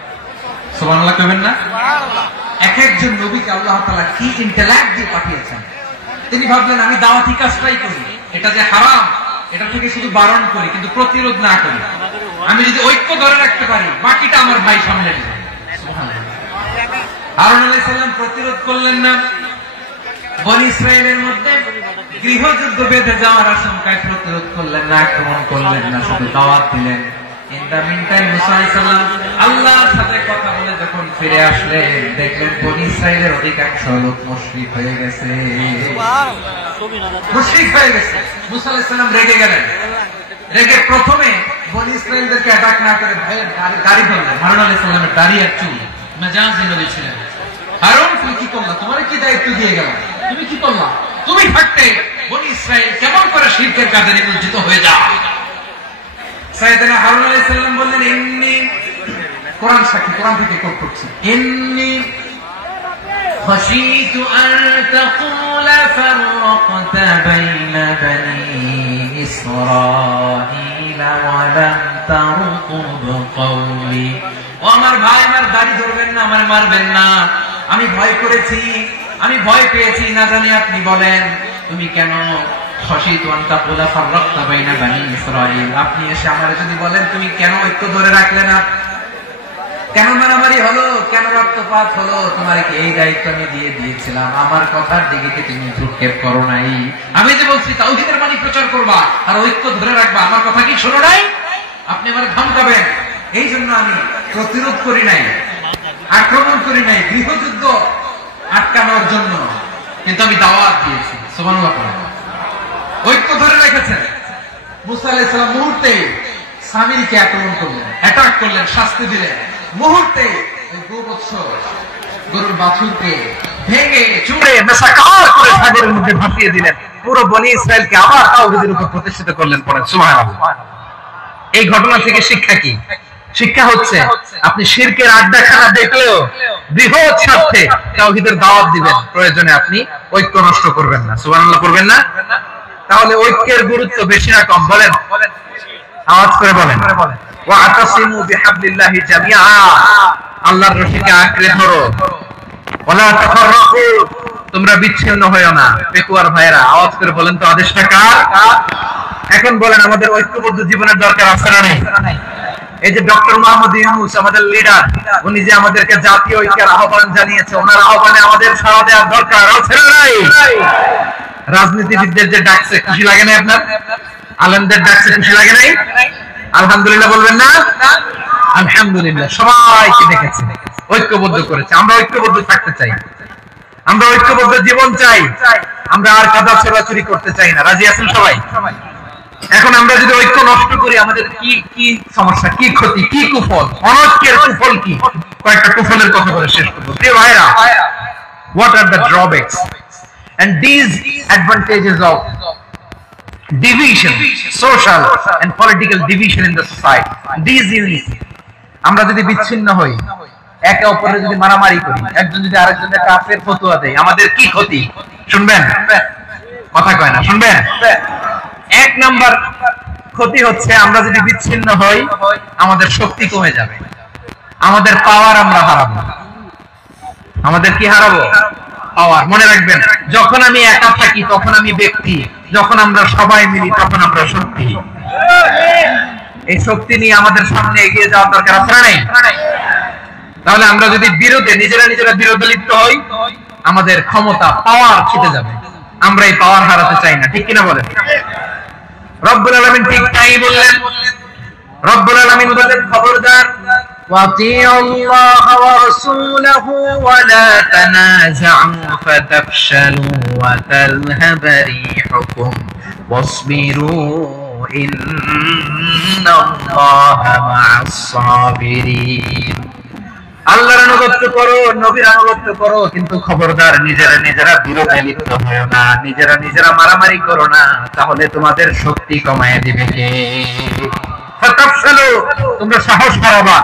সুবহানাল্লাহ কইবেন না? এক একজন নবীকে আল্লাহ তাআলা কি ইন্টেলেক্ট দিয়ে পাঠিয়েছেন। তিনি ভাবলেন আমি দাওয়াতি কাজটাই করি, এটা যে হারাম এটা থেকে শুধু বারণ করি কিন্তু প্রতিরোধ না করি। আমি যদি ঐক্য ধরে রাখতে পারি বাকিটা আমার ভাই সামনে নেবে। হারুন আলাইহিস সালাম প্রতিরোধ করলেন না, বনি ইসরায়েলের মধ্যে গৃহযুদ্ধ বেঁধে যাওয়ার আশঙ্কায় প্রতিরোধ করলেন না, আক্রমণ করলেন না, শুধু দাওয়াত দিলেন। ইন দা মিনটাইম মুসা আলাইহিস সালাম আল্লাহর সাথে কথা বলে যখন ফিরে আসলেন দেখলেন বনি ইসরায়েলের অধিকাংশ লোক মুশরিক হয়ে গেছে। মুশরিক হয়ে গেছে। মুসা আলাইহিস সালাম রেগে গেলেন। রেগে প্রথমে বনি ইসরায়েলদেরকে অ্যাটাক না করে ভয়ের গাড়ি ধরলেন। হারুন আলাইহিস সালামের দাড়ি আর চুল মেজাজি নবী ছিলেন। হারুন তুমি কি করলা? তোমার কি দায়িত্ব দিয়ে গেলাম, তুমি কি করলা? তুমি থাকতে বনি ইসরায়েল কেমন করে শিরকের কাজে নিমজ্জিত হয়ে যায়? সাইয়েদনা হারুন আলাইহিস সালাম বললেন ইন্নী, কোরআন সাক্ষী, কোরআন থেকে কোট করছি, ইন্নী খাশীতু আন তাকুলা ফাররাকতা বাইনা বানি ইসরাঈলা ওয়া লাম তারকুব কওলি। ও আমার ভাই, আমার দাড়ি ধরবেন না, আমার মারবেন না, আমি ভয় করেছি, আমি ভয় পেয়েছি, না জানি আপনি বলেন তুমি কেন আপনি এসে আমার যদি বলেন তুমি কেন ঐক্য ধরে রাখলে না, কেন মারামারি হলো, কেন রক্তপাত হলো, তোমার কি এই দায়িত্ব আমি দিয়ে দিয়েছিলাম? আমার কথার দিকে কি তুমি ভ্রুক্ষেপ করো নাই? আমি যে বলছি তাওহীদের বাণী প্রচার করবা আর ঐক্য ধরে রাখবা, আমার কথা কি শোনো নাই? আপনি আমার ধমকাবেন, এই জন্য আমি প্রতিরোধ করি নাই, আক্রমণ করি নাই, গৃহযুদ্ধ আটকানোর জন্য, কিন্তু আমি দাওয়াত দিয়েছি। সুবহানাল্লাহ পড়েন। ঐক্য ধরে রেখেছেন। মুসা আলাইহিস সালাম মুহূর্তে সামিরীকে আক্রমণ করলেন, অ্যাটাক করলেন, শাস্তি দিলেন। মুহূর্তে ওই গোবৎস গরুর বাছুরকে ভেঙে চুড়ে মেসাকার করে সাগরের মধ্যে ভাসিয়ে দিলেন। পুরো বনি ইসরায়েলকে আবার তাওহীদের উপর প্রতিষ্ঠিত করলেন। পড়েন সুবহানাল্লাহ। এই ঘটনা থেকে শিক্ষা কি? শিক্ষা হচ্ছে আপনি শিরকের আড্ডাখানা দেখলেও বৃহৎ স্বার্থে তাওহীদের দাওয়াত দিবেন, প্রয়োজনে আপনি ঐক্য নষ্ট করবেন না। সুবহানাল্লাহ করবেন না? তাহলে ঐক্যের গুরুত্ব বেশি না কম? বলেন, আওয়াজ করে বলেন। ওয়াতাসিমু বিহাবলিল্লাহি জামিআ, আল্লাহর রশিকে আঁকড়ে ধরো। ওয়ালা তাফাররাকু, তোমরা বিচ্ছিন্ন হয়ো না। পেকুয়ার ভাইরা আওয়াজ করে বলেন তো আদেশটা কার? এখন বলেন আমাদের ঐক্যবদ্ধ জীবনের দরকার আছে না নেই? এই যে ডক্টর মোহাম্মদ ইউনূস আমাদের লিডার, উনি যে আমাদেরকে জাতীয় ঐক্যের আহ্বান জানিয়েছে, ওনার আহ্বানে আমাদের সাড়া দেওয়ার দরকার আছে না নাই? রাজনীতিবিদদের যে ডাকছে খুশি লাগে না আপনার? আলেমদের ডাকছে খুশি লাগে নাই? আলহামদুলিল্লাহ বলবেন না? আলহামদুলিল্লাহ। সবাইকে ডেকেছে, ঐক্যবদ্ধ করেছে। আমরা ঐক্যবদ্ধ থাকতে চাই, আমরা ঐক্যবদ্ধ জীবন চাই, আমরা আর কাদা ছোড়াছুরি করতে চাই না। রাজি আছেন সবাই? এখন আমরা যদি ঐক্য নষ্ট করি আমাদের কি কি সমস্যা, কি ক্ষতি, কি কুফল? অনৈক্যের কুফল কি? কয়েকটা কুফলের কথা বলে শেষ করব। প্রিয় ভাইরা, what are the drawbacks and these advantages of division, social and political division in the society, these unity? আমরা যদি বিচ্ছিন্ন হই, একে অপরের যদি মারামারি করি, একজন যদি আরেকজনের কাফের ফতোয়া দেয়, আমাদের কি ক্ষতি? শুনবেন? কথা কয় না, শুনবেন? এক নাম্বার ক্ষতি হচ্ছে আমরা যদি বিচ্ছিন্ন হই আমাদের শক্তি কমে যাবে, আমাদের পাওয়ার আমরা হারাবো। আমাদের কি হারাবো? পাওয়ার। মনে রাখবেন, যখন আমি একা থাকি তখন আমি ব্যক্তি, যখন আমরা সবাই মিলি তখন আমরা শক্তি। এই শক্তি নিয়ে আমাদের সামনে এগিয়ে যাওয়ার দরকার আছে না নেই? তাহলে আমরা যদি বিরোধে নিজেরা বিরোধে লিপ্ত হই আমাদের ক্ষমতা, পাওয়ার ছিটে যাবে। আমরা এই পাওয়ার হারাতে চাই না, ঠিক কিনা বলেন? রব্বুল আলামিন ঠিক তাই বললেন। রব্বুল আলামিন বলেন খবরদার, ওয়াতিউল্লাহ ওয়া রাসূলাহু ওয়া লা তানাযাউ ফাতাফশালু ওয়া তাযহাবা রিহুকুম ওয়াসবিরু ইন্নাল্লাহা মা'আস সাবিরিন। আল্লাহর আনুগত্য করো, নবীর আনুগত্য করো, কিন্তু খবরদার নিজেরা নিজেরা বিরোধে লিপ্ত হয়ো না, নিজেরা নিজেরা মারামারি করো না, তাহলে তোমাদের শক্তি কমায় দিবে কে? তোমরা সাহস হারাবা,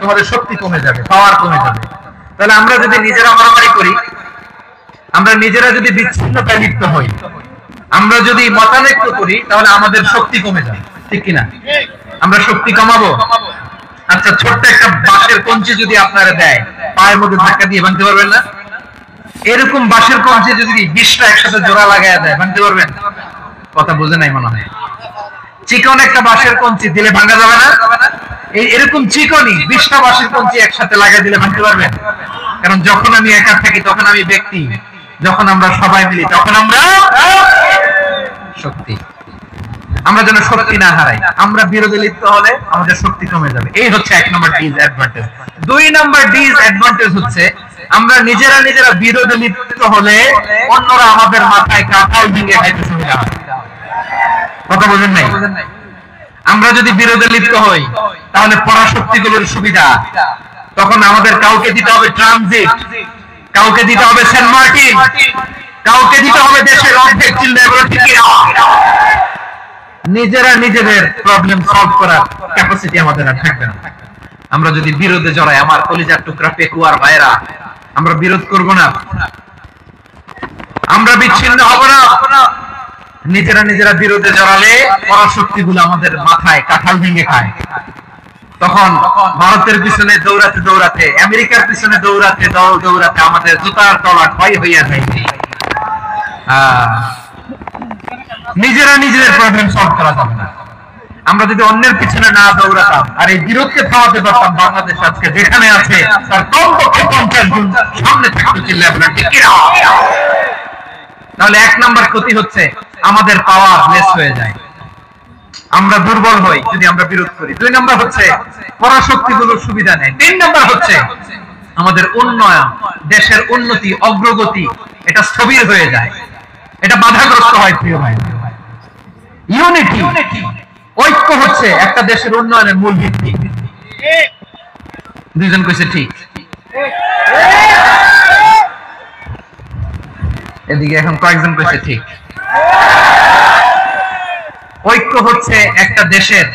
তোমাদের শক্তি কমে যাবে, পাওয়ার কমে যাবে। তাহলে আমরা যদি নিজেরা মারামারি করি, আমরা নিজেরা যদি বিচ্ছিন্নতায় লিপ্ত হই, আমরা যদি মতানৈক্য করি, তাহলে আমাদের শক্তি কমে যাবে, ঠিক কিনা? আমরা শক্তি কমাবো। আচ্ছা, ছোট্ট একটা বাঁশের কঞ্চি যদি আপনারা দেয়, পায়ের মধ্যে ধাক্কা দিয়ে ভাঙতে পারবেন না? এরকম বাঁশের কঞ্চি যদি 20টা একসাথে জোড়া লাগায় দেয়, ভাঙতে পারবেন? কথা বুঝে নাই মনে হয়। চিকন একটা বাঁশের কঞ্চি দিলে ভাঙা যাবে না? এরকম চিকনই 20টা বাঁশের কঞ্চি একসাথে লাগাই দিলে ভাঙতে পারবেন? কারণ যখন আমি একা থাকি তখন আমি ব্যক্তি, যখন আমরা সবাই মিলি তখন আমরা শক্তি। আমরা যেন শক্তি না হারাই। আমরা বিরোধে লিপ্ত হলে আমাদের শক্তি কমে যাবে। এই হচ্ছে 1 নম্বর ডিসঅ্যাডভান্টেজ। 2 নম্বর ডিসঅ্যাডভান্টেজ হচ্ছে আমরা নিজেরা নিজেরা বিরোধে লিপ্ত হলে অন্যরা আমাদের মাথায় কাঁঠাল ভেঙে খাইতে সুবিধা হয়। কথা বুঝেন নাই? আমরা যদি বিরোধে লিপ্ত হই তাহলে পরাশক্তিগুলোর সুবিধা, তখন আমাদের কাউকে দিতে হবে ট্রানজিট, কাউকে দিতে হবে সেন্ট মার্টিন, কাউকে দিতে হবে দেশের অর্ধেক চিল্লায়। নিজেরা নিজেদের প্রবলেম সলভ করার ক্যাপাসিটি আমাদের আর থাকবে না। আমরা যদি বিরোধে জড়াই, আমার কলিজার টুকরা পেকুয়ার ভাইরা, আমরা বিরোধ করব না, আমরা বিচ্ছিন্ন হব না। নিজেরা নিজেরা বিরোধে জড়ালে পরাশক্তিগুলো আমাদের মাথায় কাঁঠাল ভেঙে খায়। তখন ভারতের পিছনে দৌড়াতে দৌড়াতে, আমেরিকার পিছনে দৌড়াতে দৌড়াতে আমাদের জুতার তলা ক্ষয় হইয়া যায়। নিজেরা নিজেদের প্রবলেম সলভ করা যাবে না। আমরা যদি অন্যের পিছনে না দৌড়াতাম আর এই বিরোধকে থামাতে পারতাম, বাংলাদেশ আজকে যেখানে আছে তার কমপক্ষে 50 গুণ সামনে থাকতে চিল্লায় আপনার ঠিক কিনা? তাহলে 1 নম্বর ক্ষতি হচ্ছে আমাদের পাওয়ার লেস হয়ে যায়, আমরা দুর্বল হই যদি আমরা বিরোধ করি। 2 নম্বর হচ্ছে পরাশক্তিগুলোর সুবিধা নেই। 3 নম্বর হচ্ছে আমাদের উন্নয়ন, দেশের উন্নতি, অগ্রগতি এটা স্থবির হয়ে যায়, এটা বাধাগ্রস্ত হয়। প্রিয় ভাই, ইউনিটি, ঐক্য হচ্ছে একটা দেশের উন্নয়নের মূল ভিত্তি। দুইজন কইছে ঠিক, এদিকে এখন কয়েকজন কইছে ঠিক। ঐক্য হচ্ছে একটা দেশের,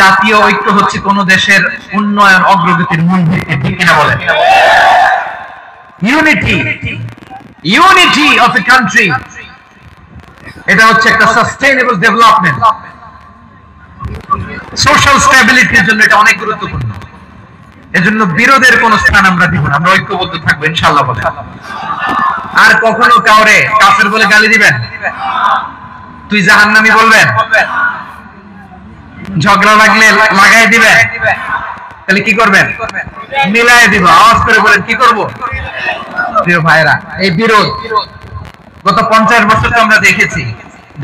জাতীয় ঐক্য হচ্ছে কোন দেশের উন্নয়ন অগ্রগতির মূল ভিত্তি, ঠিক কিনা বলেন? ইউনিটি অফ এ কান্ট্রি, এটা হচ্ছে একটা সাস্টেইনেবল ডেভেলপমেন্ট, সোশ্যাল স্ট্যাবিলিটির জন্য এটা অনেক গুরুত্বপূর্ণ। এজন্য বিরোধের কোন স্থান আমরা দিব না, আমরা ঐক্যবদ্ধ থাকবো ইনশাআল্লাহ বলে। আর কখনো কাউরে কাফের বলে গালি দিবেন, তুই জাহান্নামী বলবেন, ঝগড়া লাগলে লাগাই দিবেন, তাহলে কি করবেন? মিলাই দিব। আওয়াজ করে বলেন কি করব? প্রিয় ভাইরা, এই বিরোধ গত 50 বছর তো আমরা দেখেছি,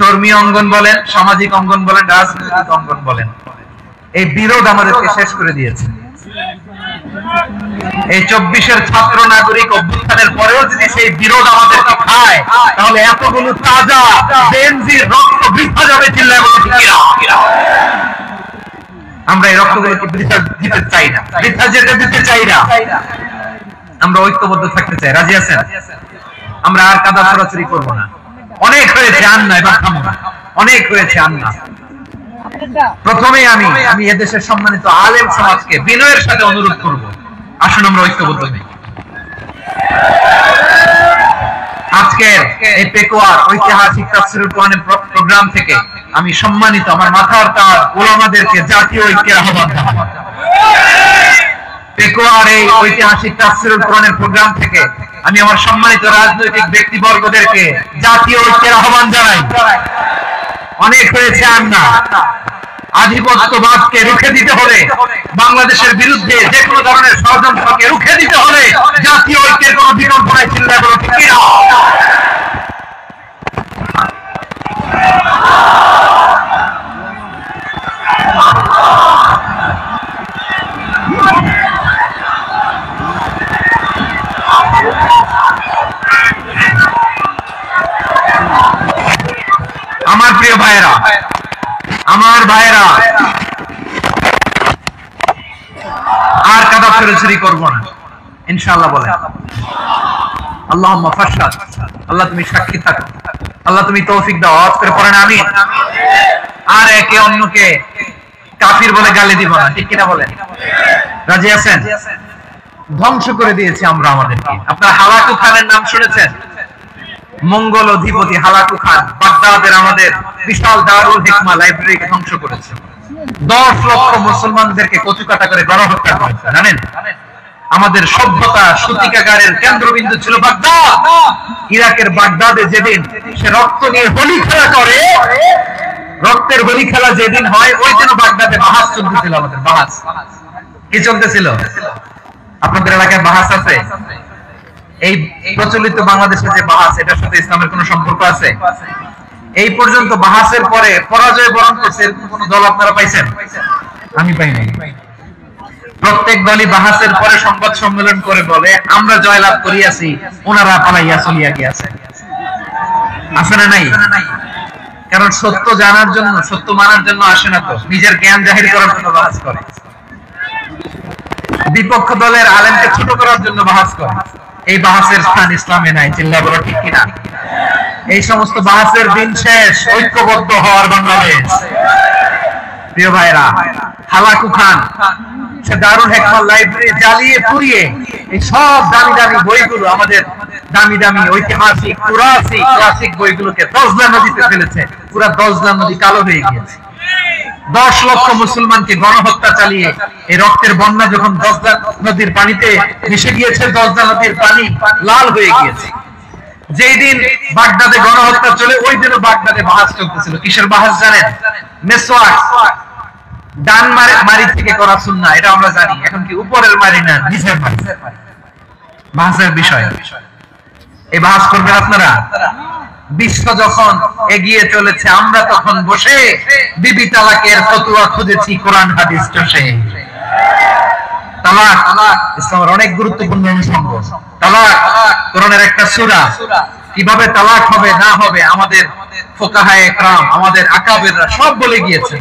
ধর্মীয় অঙ্গন বলেন, সামাজিক অঙ্গন বলেন, রাজনৈতিক অঙ্গন বলেন, এই বিরোধ আমাদেরকে শেষ করে দিয়েছে। এই 24-এর ছাত্র নাগরিক অভ্যুত্থানের পরেও যদি সেই বিরোধ আমাদেরকে খায়, তাহলে এতগুলো তাজা বেনজির রক্ত বৃথা যাবে চিল্লায় বলে ঠিক কিনা? আমরা এই রক্তগুলোকে বৃথা দিতে চাই না, বৃথা যেতে দিতে চাই না। আমরা ঐক্যবদ্ধ থাকতে চাই। রাজি আছেন? আমরা আর কাদা ছড়াছড়ি করবো না। অনেক হয়েছে আন্না, এবার থামো না। অনেক হয়েছে আন্না। প্রথমে আমি এদেশের সম্মানিত আলেম সমাজকে বিনয়ের সাথে অনুরোধ করব, আসুন আমরা ঐক্যবদ্ধ হই। আজকের এই পেকুয়ার ঐতিহাসিক তাফসীরুল কোরআনের প্রোগ্রাম থেকে আমি সম্মানিত আমার মাথার তাজ উলামাদেরকে জাতীয় ঐক্যের আহ্বান জানাই। পেকুয়ার এই ঐতিহাসিক তাফসীরুল কোরআনের প্রোগ্রাম থেকে আমি আমার সম্মানিত রাজনৈতিক ব্যক্তিবর্গদেরকে জাতীয় ঐক্যের আহ্বান জানাই। অনেক হয়েছে আন্না। আধিপত্যবাদকে রুখে দিতে হলে, বাংলাদেশের বিরুদ্ধে যে কোনো ধরনের ষড়যন্ত্রকে রুখে দিতে হলে জাতীয় ঐক্যের কোন বিকল্প নাই। চিন্তা করো ঠিক কিনা? আমার প্রিয় ভাইয়েরা, আমার ভাইয়েরা, আর কাদা ফেলেছে চুরি করব না, ইনশাআল্লাহ বলেন। আল্লাহুম্মা ফাশহাদ, আল্লাহ তুমি সাক্ষী থাকো, আল্লাহ তুমি তৌফিক দাও। আওয়াজ করে পড়েন আমিন। আর একে অন্যকে কাফির বলে গালি দিব না, ঠিক কিনা বলেন? রাজি আছেন? ধ্বংস করে দিয়েছি আমরা আমাদেরকে। আপনারা হালাকু খানের নাম শুনেছেন? মঙ্গল অধিপতি হালাকু খান বাগদাদের আমাদের বিশাল দারুল হিকমা লাইব্রেরিকে ধ্বংস করেছে। 10 লক্ষ মুসলমানদেরকে কচুকাটা করে গণহত্যা করেছে, জানেন? আমাদের সভ্যতা সূতিকাগারের কেন্দ্রবিন্দু ছিল বাগদাদ। ইরাকের বাগদাদে যেদিন সে রক্ত নিয়ে হোলি খেলা করে, রক্তের হোলি খেলা যেদিন হয়, ওই দিন বাগদাদে বাহাস চলতেছিল। আমাদের বাহাস কি চলতেছিল? আপনাদের এলাকায় বাহাস আছে? এই প্রচলিত বাংলাদেশে যে বাহাস, এটার সাথে ইসলামের কোন সম্পর্ক আছে? এই পর্যন্ত বাহাসের পরে পরাজয় বরণ করছে এরকম কোন দল আপনারা পাইছেন? আমি পাই নাই। প্রত্যেক দলই বাহাসের পরে সংবাদ সম্মেলন করে বলে আমরা জয়লাভ করিয়াছি, ওনারা পালাইয়া চলিয়া গিয়াছে। আছে না নাই? কারণ সত্য জানার জন্য, সত্য মানার জন্য আসে না, তো নিজের জ্ঞান জাহির করার জন্য বাহাস করে। বিপক্ষ দলের আলেমকে ছোট করার জন্য বাহাস করে। এই বাহাসের স্থান ইসলামে নাই, চিল্লা বলো ঠিক কিনা? এই সমস্ত বাহাসের দিন শেষ, ঐক্যবদ্ধ হওয়ার বাংলাদেশ। প্রিয় ভাইরা, হালাকু খান সে দারুল হিকমা লাইব্রেরি জ্বালিয়ে পুড়িয়ে এই সব দামি দামি বইগুলো, আমাদের দামি দামি ঐতিহাসিক ক্লাসিক বইগুলোকে দজলা নদীতে ফেলেছে। পুরা দজলা নদী কালো হয়ে গিয়েছে। 10 লক্ষ মুসলমানকে গণহত্যা চালিয়ে এই রক্তের বন্যা যখন দজলা নদীর পানিতে মিশে গিয়েছে, দজলা নদীর পানি লাল হয়ে গিয়েছে। যেই দিন বাগদাদে গণহত্যা চলে, ওই দিনও বাগদাদে বাহাস চলতেছিল। কিসের বাহাস জানেন? মেসওয়াক, ডান মারি থেকে করা সুন্নাহ, এটা আমরা জানি। এখন কি উপরের মারি না, নিচের মারি? বাহাসের বিষয়। এই বাহাস করবেন আপনারা? বিশ্ব যখন এগিয়ে চলেছে, আমরা তখন বসে বিবি তালাকের ফতোয়া খুঁজেছি কোরআন হাদিস চষে। তালাক ইসলামের অনেক গুরুত্বপূর্ণ অনুষঙ্গ। তালাক কোরআনের একটা সূরা। কিভাবে তালাক হবে না হবে আমাদের ফুকাহায়ে ইকরাম, আমাদের আকাবেররা সব বলে গিয়েছে,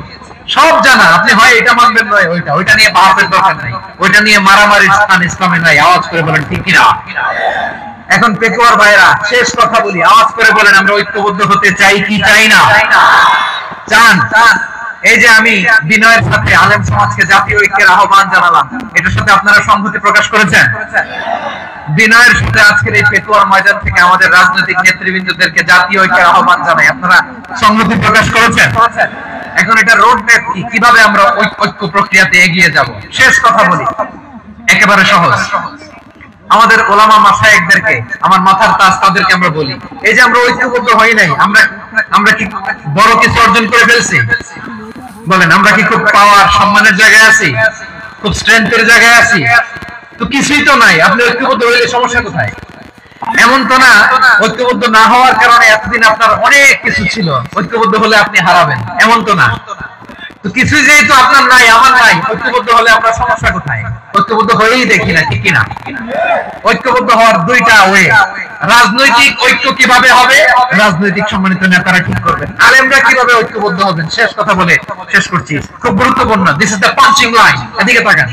সব জানা। আপনি হয় এটা মানবেন, নয় ওইটা নিয়ে বাহাসের দরকার নাই, ওইটা নিয়ে মারামারির স্থান ইসলামে নাই। আওয়াজ করে বলেন ঠিক কিনা? এখন পেকুয়ার ভাইরা, শেষ কথা বলি, আওয়াজ করে বলেন আমরা ঐক্যবদ্ধ হতে চাই কি চাই না? চান? এই যে আমি বিনয়ের সাথে আলেম সমাজকে জাতীয় ঐক্যের আহ্বান জানালাম, এটার সাথে আপনারা সংহতি প্রকাশ করেছেন? বিনয়ের সাথে আজকের এই পেকুয়ার ময়দান থেকে আমাদের রাজনৈতিক নেতৃবৃন্দদেরকে জাতীয় ঐক্যের আহ্বান জানাই, আপনারা সংহতি প্রকাশ করেছেন? এখন এটা রোড ম্যাপ কি, কিভাবে আমরা ঐক্য প্রক্রিয়াতে এগিয়ে যাব? শেষ কথা বলি, একেবারে সহজ। আমাদের ওলামা মাশায়েখদেরকে, আমার মাথার তাজ, তাদেরকে আমরা বলি, এই যে আমরা ঐক্যবদ্ধ হই নাই, আমরা কি বড় কিছু অর্জন করে ফেলছি? বলেন, আমরা কি খুব পাওয়ার সম্মানের জায়গায় আছি? খুব স্ট্রেংথের জায়গায় আছি? তো কিছুই তো নাই। আপনি ঐক্যবদ্ধ হইলে সমস্যা কোথায়? এমন তো না ঐক্যবদ্ধ না হওয়ার কারণে এতদিন আপনার অনেক কিছু ছিল, ঐক্যবদ্ধ হলে আপনি হারাবেন, এমন তো না। তো কিছু যেহেতু আপনার নাই, আমার নাই, ঐক্যবদ্ধ হলে আমরা সমস্যা কোথায়? ঐক্যবদ্ধ হয়েই দেখি না, ঠিক কিনা? ঐক্যবদ্ধ হওয়ার দুইটা ওয়ে। রাজনৈতিক ঐক্য কিভাবে হবে? রাজনৈতিক সম্মানিত নেতারা ঠিক করবেন। আলেমরা কিভাবে ঐক্যবদ্ধ হবেন? শেষ কথা বলে শেষ করছি, খুব গুরুত্বপূর্ণ। This is the punching line. এদিকে তাকান।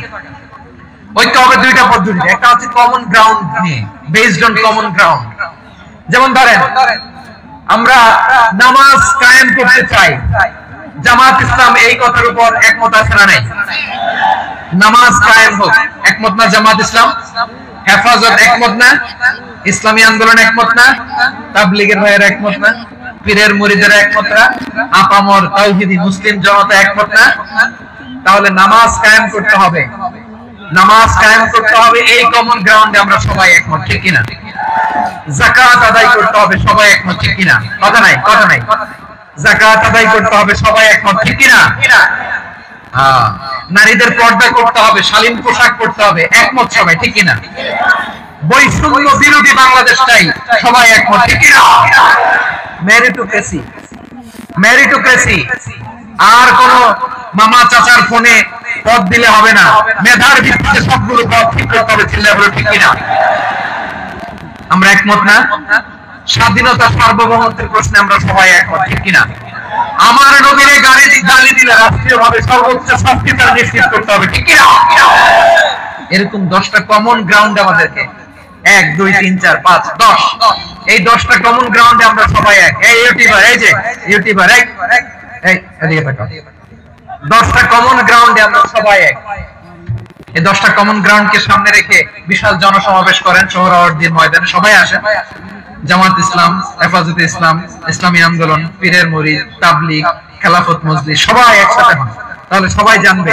ঐক্য হবে দুইটা পদ্ধতিতে। একটা হচ্ছে কমন গ্রাউন্ড নিয়ে, বেসড অন কমন গ্রাউন্ড। যেমন ধরেন, আমরা নামাজ কায়েম করতে চাই, জামাত ইসলাম এই কথার উপর একমত আছে না নাই? নামাজ কায়েম হোক, একমত না জামাত ইসলাম? হেফাজত একমত না? ইসলামী আন্দোলন একমত না? তাবলীগের ভাইয়েরা একমত না? পীরের মুরিদেরা একমত না? আপামর তাওহীদি মুসলিম জনতা একমত না? তাহলে নামাজ কায়েম করতে হবে। নামাজ কায়েম করতে হবে এই কমন গ্রাউন্ডে আমরা সবাই একমত, ঠিক কিনা? যাকাত আদায় করতে হবে, সবাই একমত, ঠিক কিনা? কথা নাই, কথা নাই। যাকাত আদায় করতে হবে, সবাই একমত, ঠিক কিনা? নারীদের পর্দা করতে হবে, শালীন পোশাক পরতে হবে, একমত সবাই, ঠিক কিনা? বৈষম্য বিরোধী বাংলাদেশ চাই, সবাই একমত, ঠিক কিনা? Meritocracy, meritocracy. আর কোন মামা চাচার ফোনে পদ দিলে হবে না, মেধার ভিত্তিতে সবগুলো পদ ঠিক করতে হবে, চিল্লায় বলো ঠিক কিনা? আমরা একমত না? স্বাধীনতা সার্বভৌমত্বের প্রশ্নে আমরা সবাই একমত, ঠিক কিনা? আমার নবীরে গালি দিলে রাষ্ট্রীয়ভাবে সর্বোচ্চ শাস্তি তার নিশ্চিত করতে হবে, ঠিক কিনা? এরকম 10টা কমন গ্রাউন্ড আমাদেরকে 1 2 3 4 5 10 এই 10টা কমন গ্রাউন্ডে আমরা সবাই এক। এই ইউটিউবার, এই যে ইউটিউবার, এই এদিকে তাকাও। 10টা কমন গ্রাউন্ডে আমরা সবাই এক। এই 10টা কমন গ্রাউন্ডকে সামনে রেখে বিশাল জনসমাবেশ করেন সোহরাওয়ার্দীর ময়দানে, সবাই আসে। জামাত ইসলাম, হেফাজতে ইসলাম, ইসলামী আন্দোলন, পীরের মুরিদ, তাবলীগ, খেলাফত মজলিস সবাই একসাথে হন। তাহলে সবাই জানবে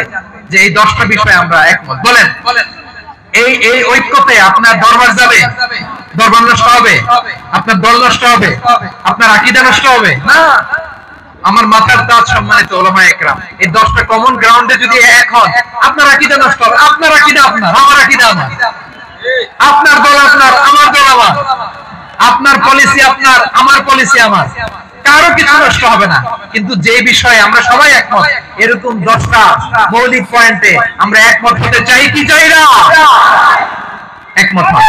যে এই 10টা বিষয়ে আমরা একমত। বলেন এই ঐক্যতে আপনার দরবার যাবে, দরবার নষ্ট হবে, আপনার দল নষ্ট হবে, আপনার আকীদা নষ্ট হবে না। আমার মাথার তাজ সম্মানিত উলামায়ে কেরাম, এই 10টা কমন গ্রাউন্ডে যদি এক হন, আপনার আকীদা নষ্ট হবে। আপনার আকীদা আপনার, আমার আকীদা আমার, আপনার দল আপনার, আমার দল আমার, আপনার পলিসি আপনার, আমার পলিসি আমার, কারো কিছু নষ্ট হবে না। কিন্তু যে বিষয়ে আমরা সবাই একমত, এরকম 10টা মৌলিক পয়েন্টে আমরা একমত হতে চাই কি চাই না? একমত হন।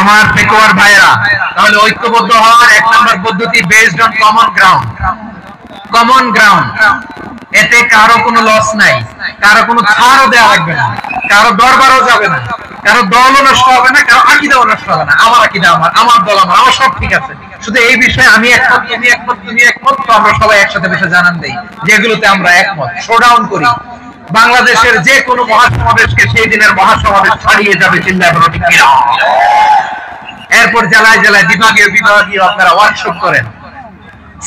আমার পেকুয়ার ভাইরা, তাহলে ঐক্যবদ্ধ হওয়ার 1 নম্বর পদ্ধতি based on common ground. Common ground, এতে কারো কোনো লস নাই, কারো কোনো ছাড়ও দেওয়া লাগবে না, কারো দরবারও যাবে না, কারো দলও নষ্ট হবে না, কারো আকীদাও নষ্ট হবে না। আমার আকীদা আমার, আমার দল আমার, আমার সব ঠিক আছে। শুধু এই বিষয়ে আমি একমত, তুমি একমত, তুমি একমত, তো আমরা সবাই একসাথে বসে জানান দেই যেগুলোতে আমরা একমত, শোডাউন করি। বাংলাদেশের যে কোনো মহাসমাবেশকে সেই দিনের মহাসমাবেশ ছাড়িয়ে যাবে, চিল্লায় বলো ঠিক কিনা? এরপর জেলায় জেলায় বিভাগীয় আপনারা ওয়ার্কশপ করেন,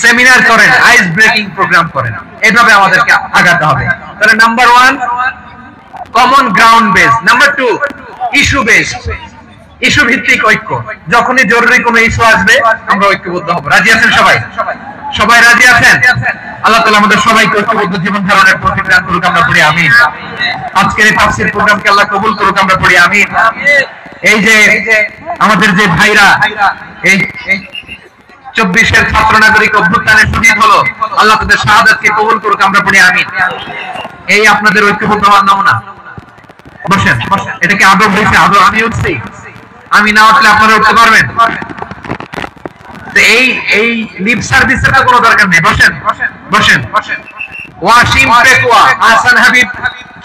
সেমিনার করেন, আইস ব্রেকিং প্রোগ্রাম করেন। এইভাবে আমাদেরকে আগাতে হবে। তাহলে number 1 common ground base, number 2 issue base, issue ভিত্তিক ঐক্য। যখনই জরুরি কোনো ইস্যু আসবে আমরা ঐক্যবদ্ধ হব। রাজি আছেন সবাই? সবাই রাজি আছেন? আল্লাহ তাআলা আমাদের সবাইকে ঐক্যবদ্ধ জীবন ধারণের তৌফিক দান করুক, আমরা পড়ি আমিন। আজকের এই তাফসীর প্রোগ্রামকে আল্লাহ কবুল করুক, আমরা পড়ি আমিন। এই যে আমাদের যে ভাইরা এই 24-এর ছাত্র নাগরিক অভ্যুত্থানের শহীদ হলো, আল্লাহ তাদের শাহাদাতকে কবুল করুক, আমরা পড়ি আমিন। এই আপনাদের ঐক্যবদ্ধ হওয়ার নমুনা। বসেন, এটাকে আদব হয়েছে, আদব। আমি উঠছি, আমি না উঠলে আপনারা উঠতে পারবেন? এই লিপ সার্ভিসের কোনো দরকার নেই। বসেন বসেন। ওয়াসিম পেকুয়া, আহসান হাবিব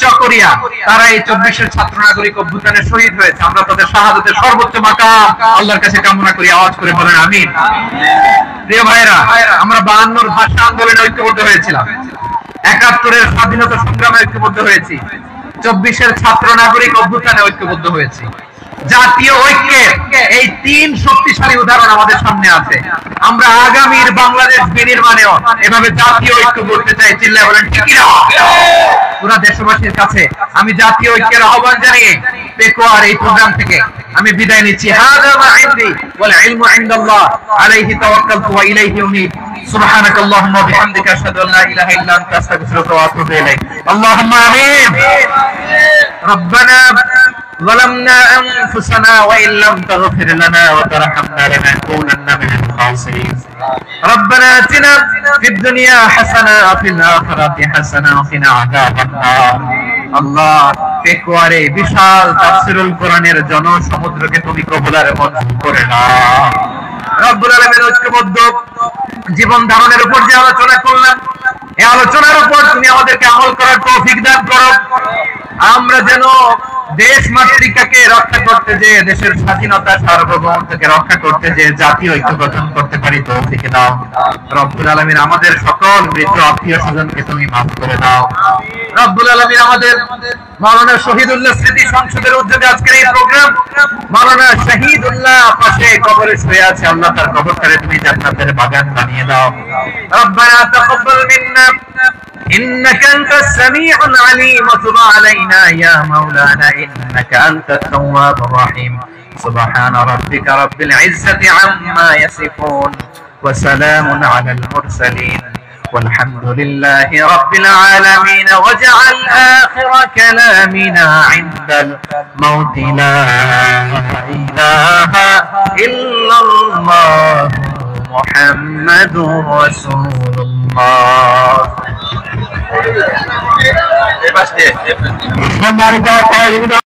চকরিয়া, তারা এই 24-এর ছাত্র নাগরিক অভ্যুত্থানে শহীদ হয়েছে। আমরা তাদের শাহাদাতের সর্বোচ্চ মাকাম আল্লাহর কাছে কামনা করি। আওয়াজ করে বলেন আমিন। প্রিয় ভাইরা, আমরা 52-র ভাষা আন্দোলনে ঐক্যবদ্ধ হয়েছিলাম, 71-এর স্বাধীনতা সংগ্রামে ঐক্যবদ্ধ হয়েছি, 24-এর ছাত্র নাগরিক অভ্যুত্থানে ঐক্যবদ্ধ হয়েছি। জাতীয় ঐক্যের এই 3 শক্তিশালী উদাহরণ আমাদের সামনে আছে। আমরা আগামীর বাংলাদেশ বিনির্মাণেও এভাবে জাতীয় ঐক্য করতে চাই, চিল্লায় বলেন ঠিক কিনা? পুরা দেশবাসীর কাছে আমি জাতীয় ঐক্যের আহ্বান জানিয়ে পেকুয়ার এই প্রোগ্রাম থেকে আমি বিদায় নিচ্ছি। হাযা মা ইনদি ওয়াল ইলমু ইনদাল্লাহ, আলাইহি তাওয়াক্কালতু ওয়া ইলাইহি উনীব। সুবহানাক আল্লাহুম্মা ওয়া বিহামদিকা আশহাদু আল্লা ইলাহা ইল্লা আনতা আস্তাগফিরুকা ওয়া আতুবু ইলাইক। আল্লাহুম্মা আমিন। রব্বানা ظلمنا أنفسنا وإن لم تغفر لنا وترحمنا لنكونن من الخاسرين. ربنا آتنا في الدنيا حسنة وفي الآخرة حسنة وقنا عذاب النار. আল্লাহ, পেকুয়ারে বিশাল তাফসীরুল কোরআনের জনসমুদ্রকে তুমি কবুলার মঞ্জুর করে নাও। রব্বুল আলামিন ঐক্যবদ্ধ জীবন ধারণের উপর যে আলোচনা করলাম, এই আলোচনার উপর তুমি আমাদেরকে আমল করার তৌফিক দান করো। আমরা যেন দেশ মাতৃকাকে রক্ষা করতে, যে দেশের স্বাধীনতা সার্বভৌমত্বকে রক্ষা করতে, যে জাতীয় ঐক্য গঠন করতে পারি তৌফিক দাও। রব্বুল আলামিন আমাদের সকল মৃত আত্মীয় স্বজনকে তুমি মাফ করে দাও। রব্বুল আলামিন আমাদের মাওলানা শহীদুল্লাহ স্মৃতি সংসদের উদ্যোগে আজকের এই প্রোগ্রাম, মাওলানা শহীদুল্লাহ পাশে কবরে শুয়ে আছে, আল্লাহ তার কবরটারে তুমি জান্নাতের বাগান বানিয়ে দাও। রব্বানা তাকাব্বাল মিন্না إنك أنت السميع العليم وتب علينا يا مولانا إنك أنت التواب الرحيم. سبحان ربك رب العزة عما يصفون وسلام على المرسلين والحمد لله رب العالمين واجعل آخر كلامنا عند الموت لا إله إلا الله محمد رسول الله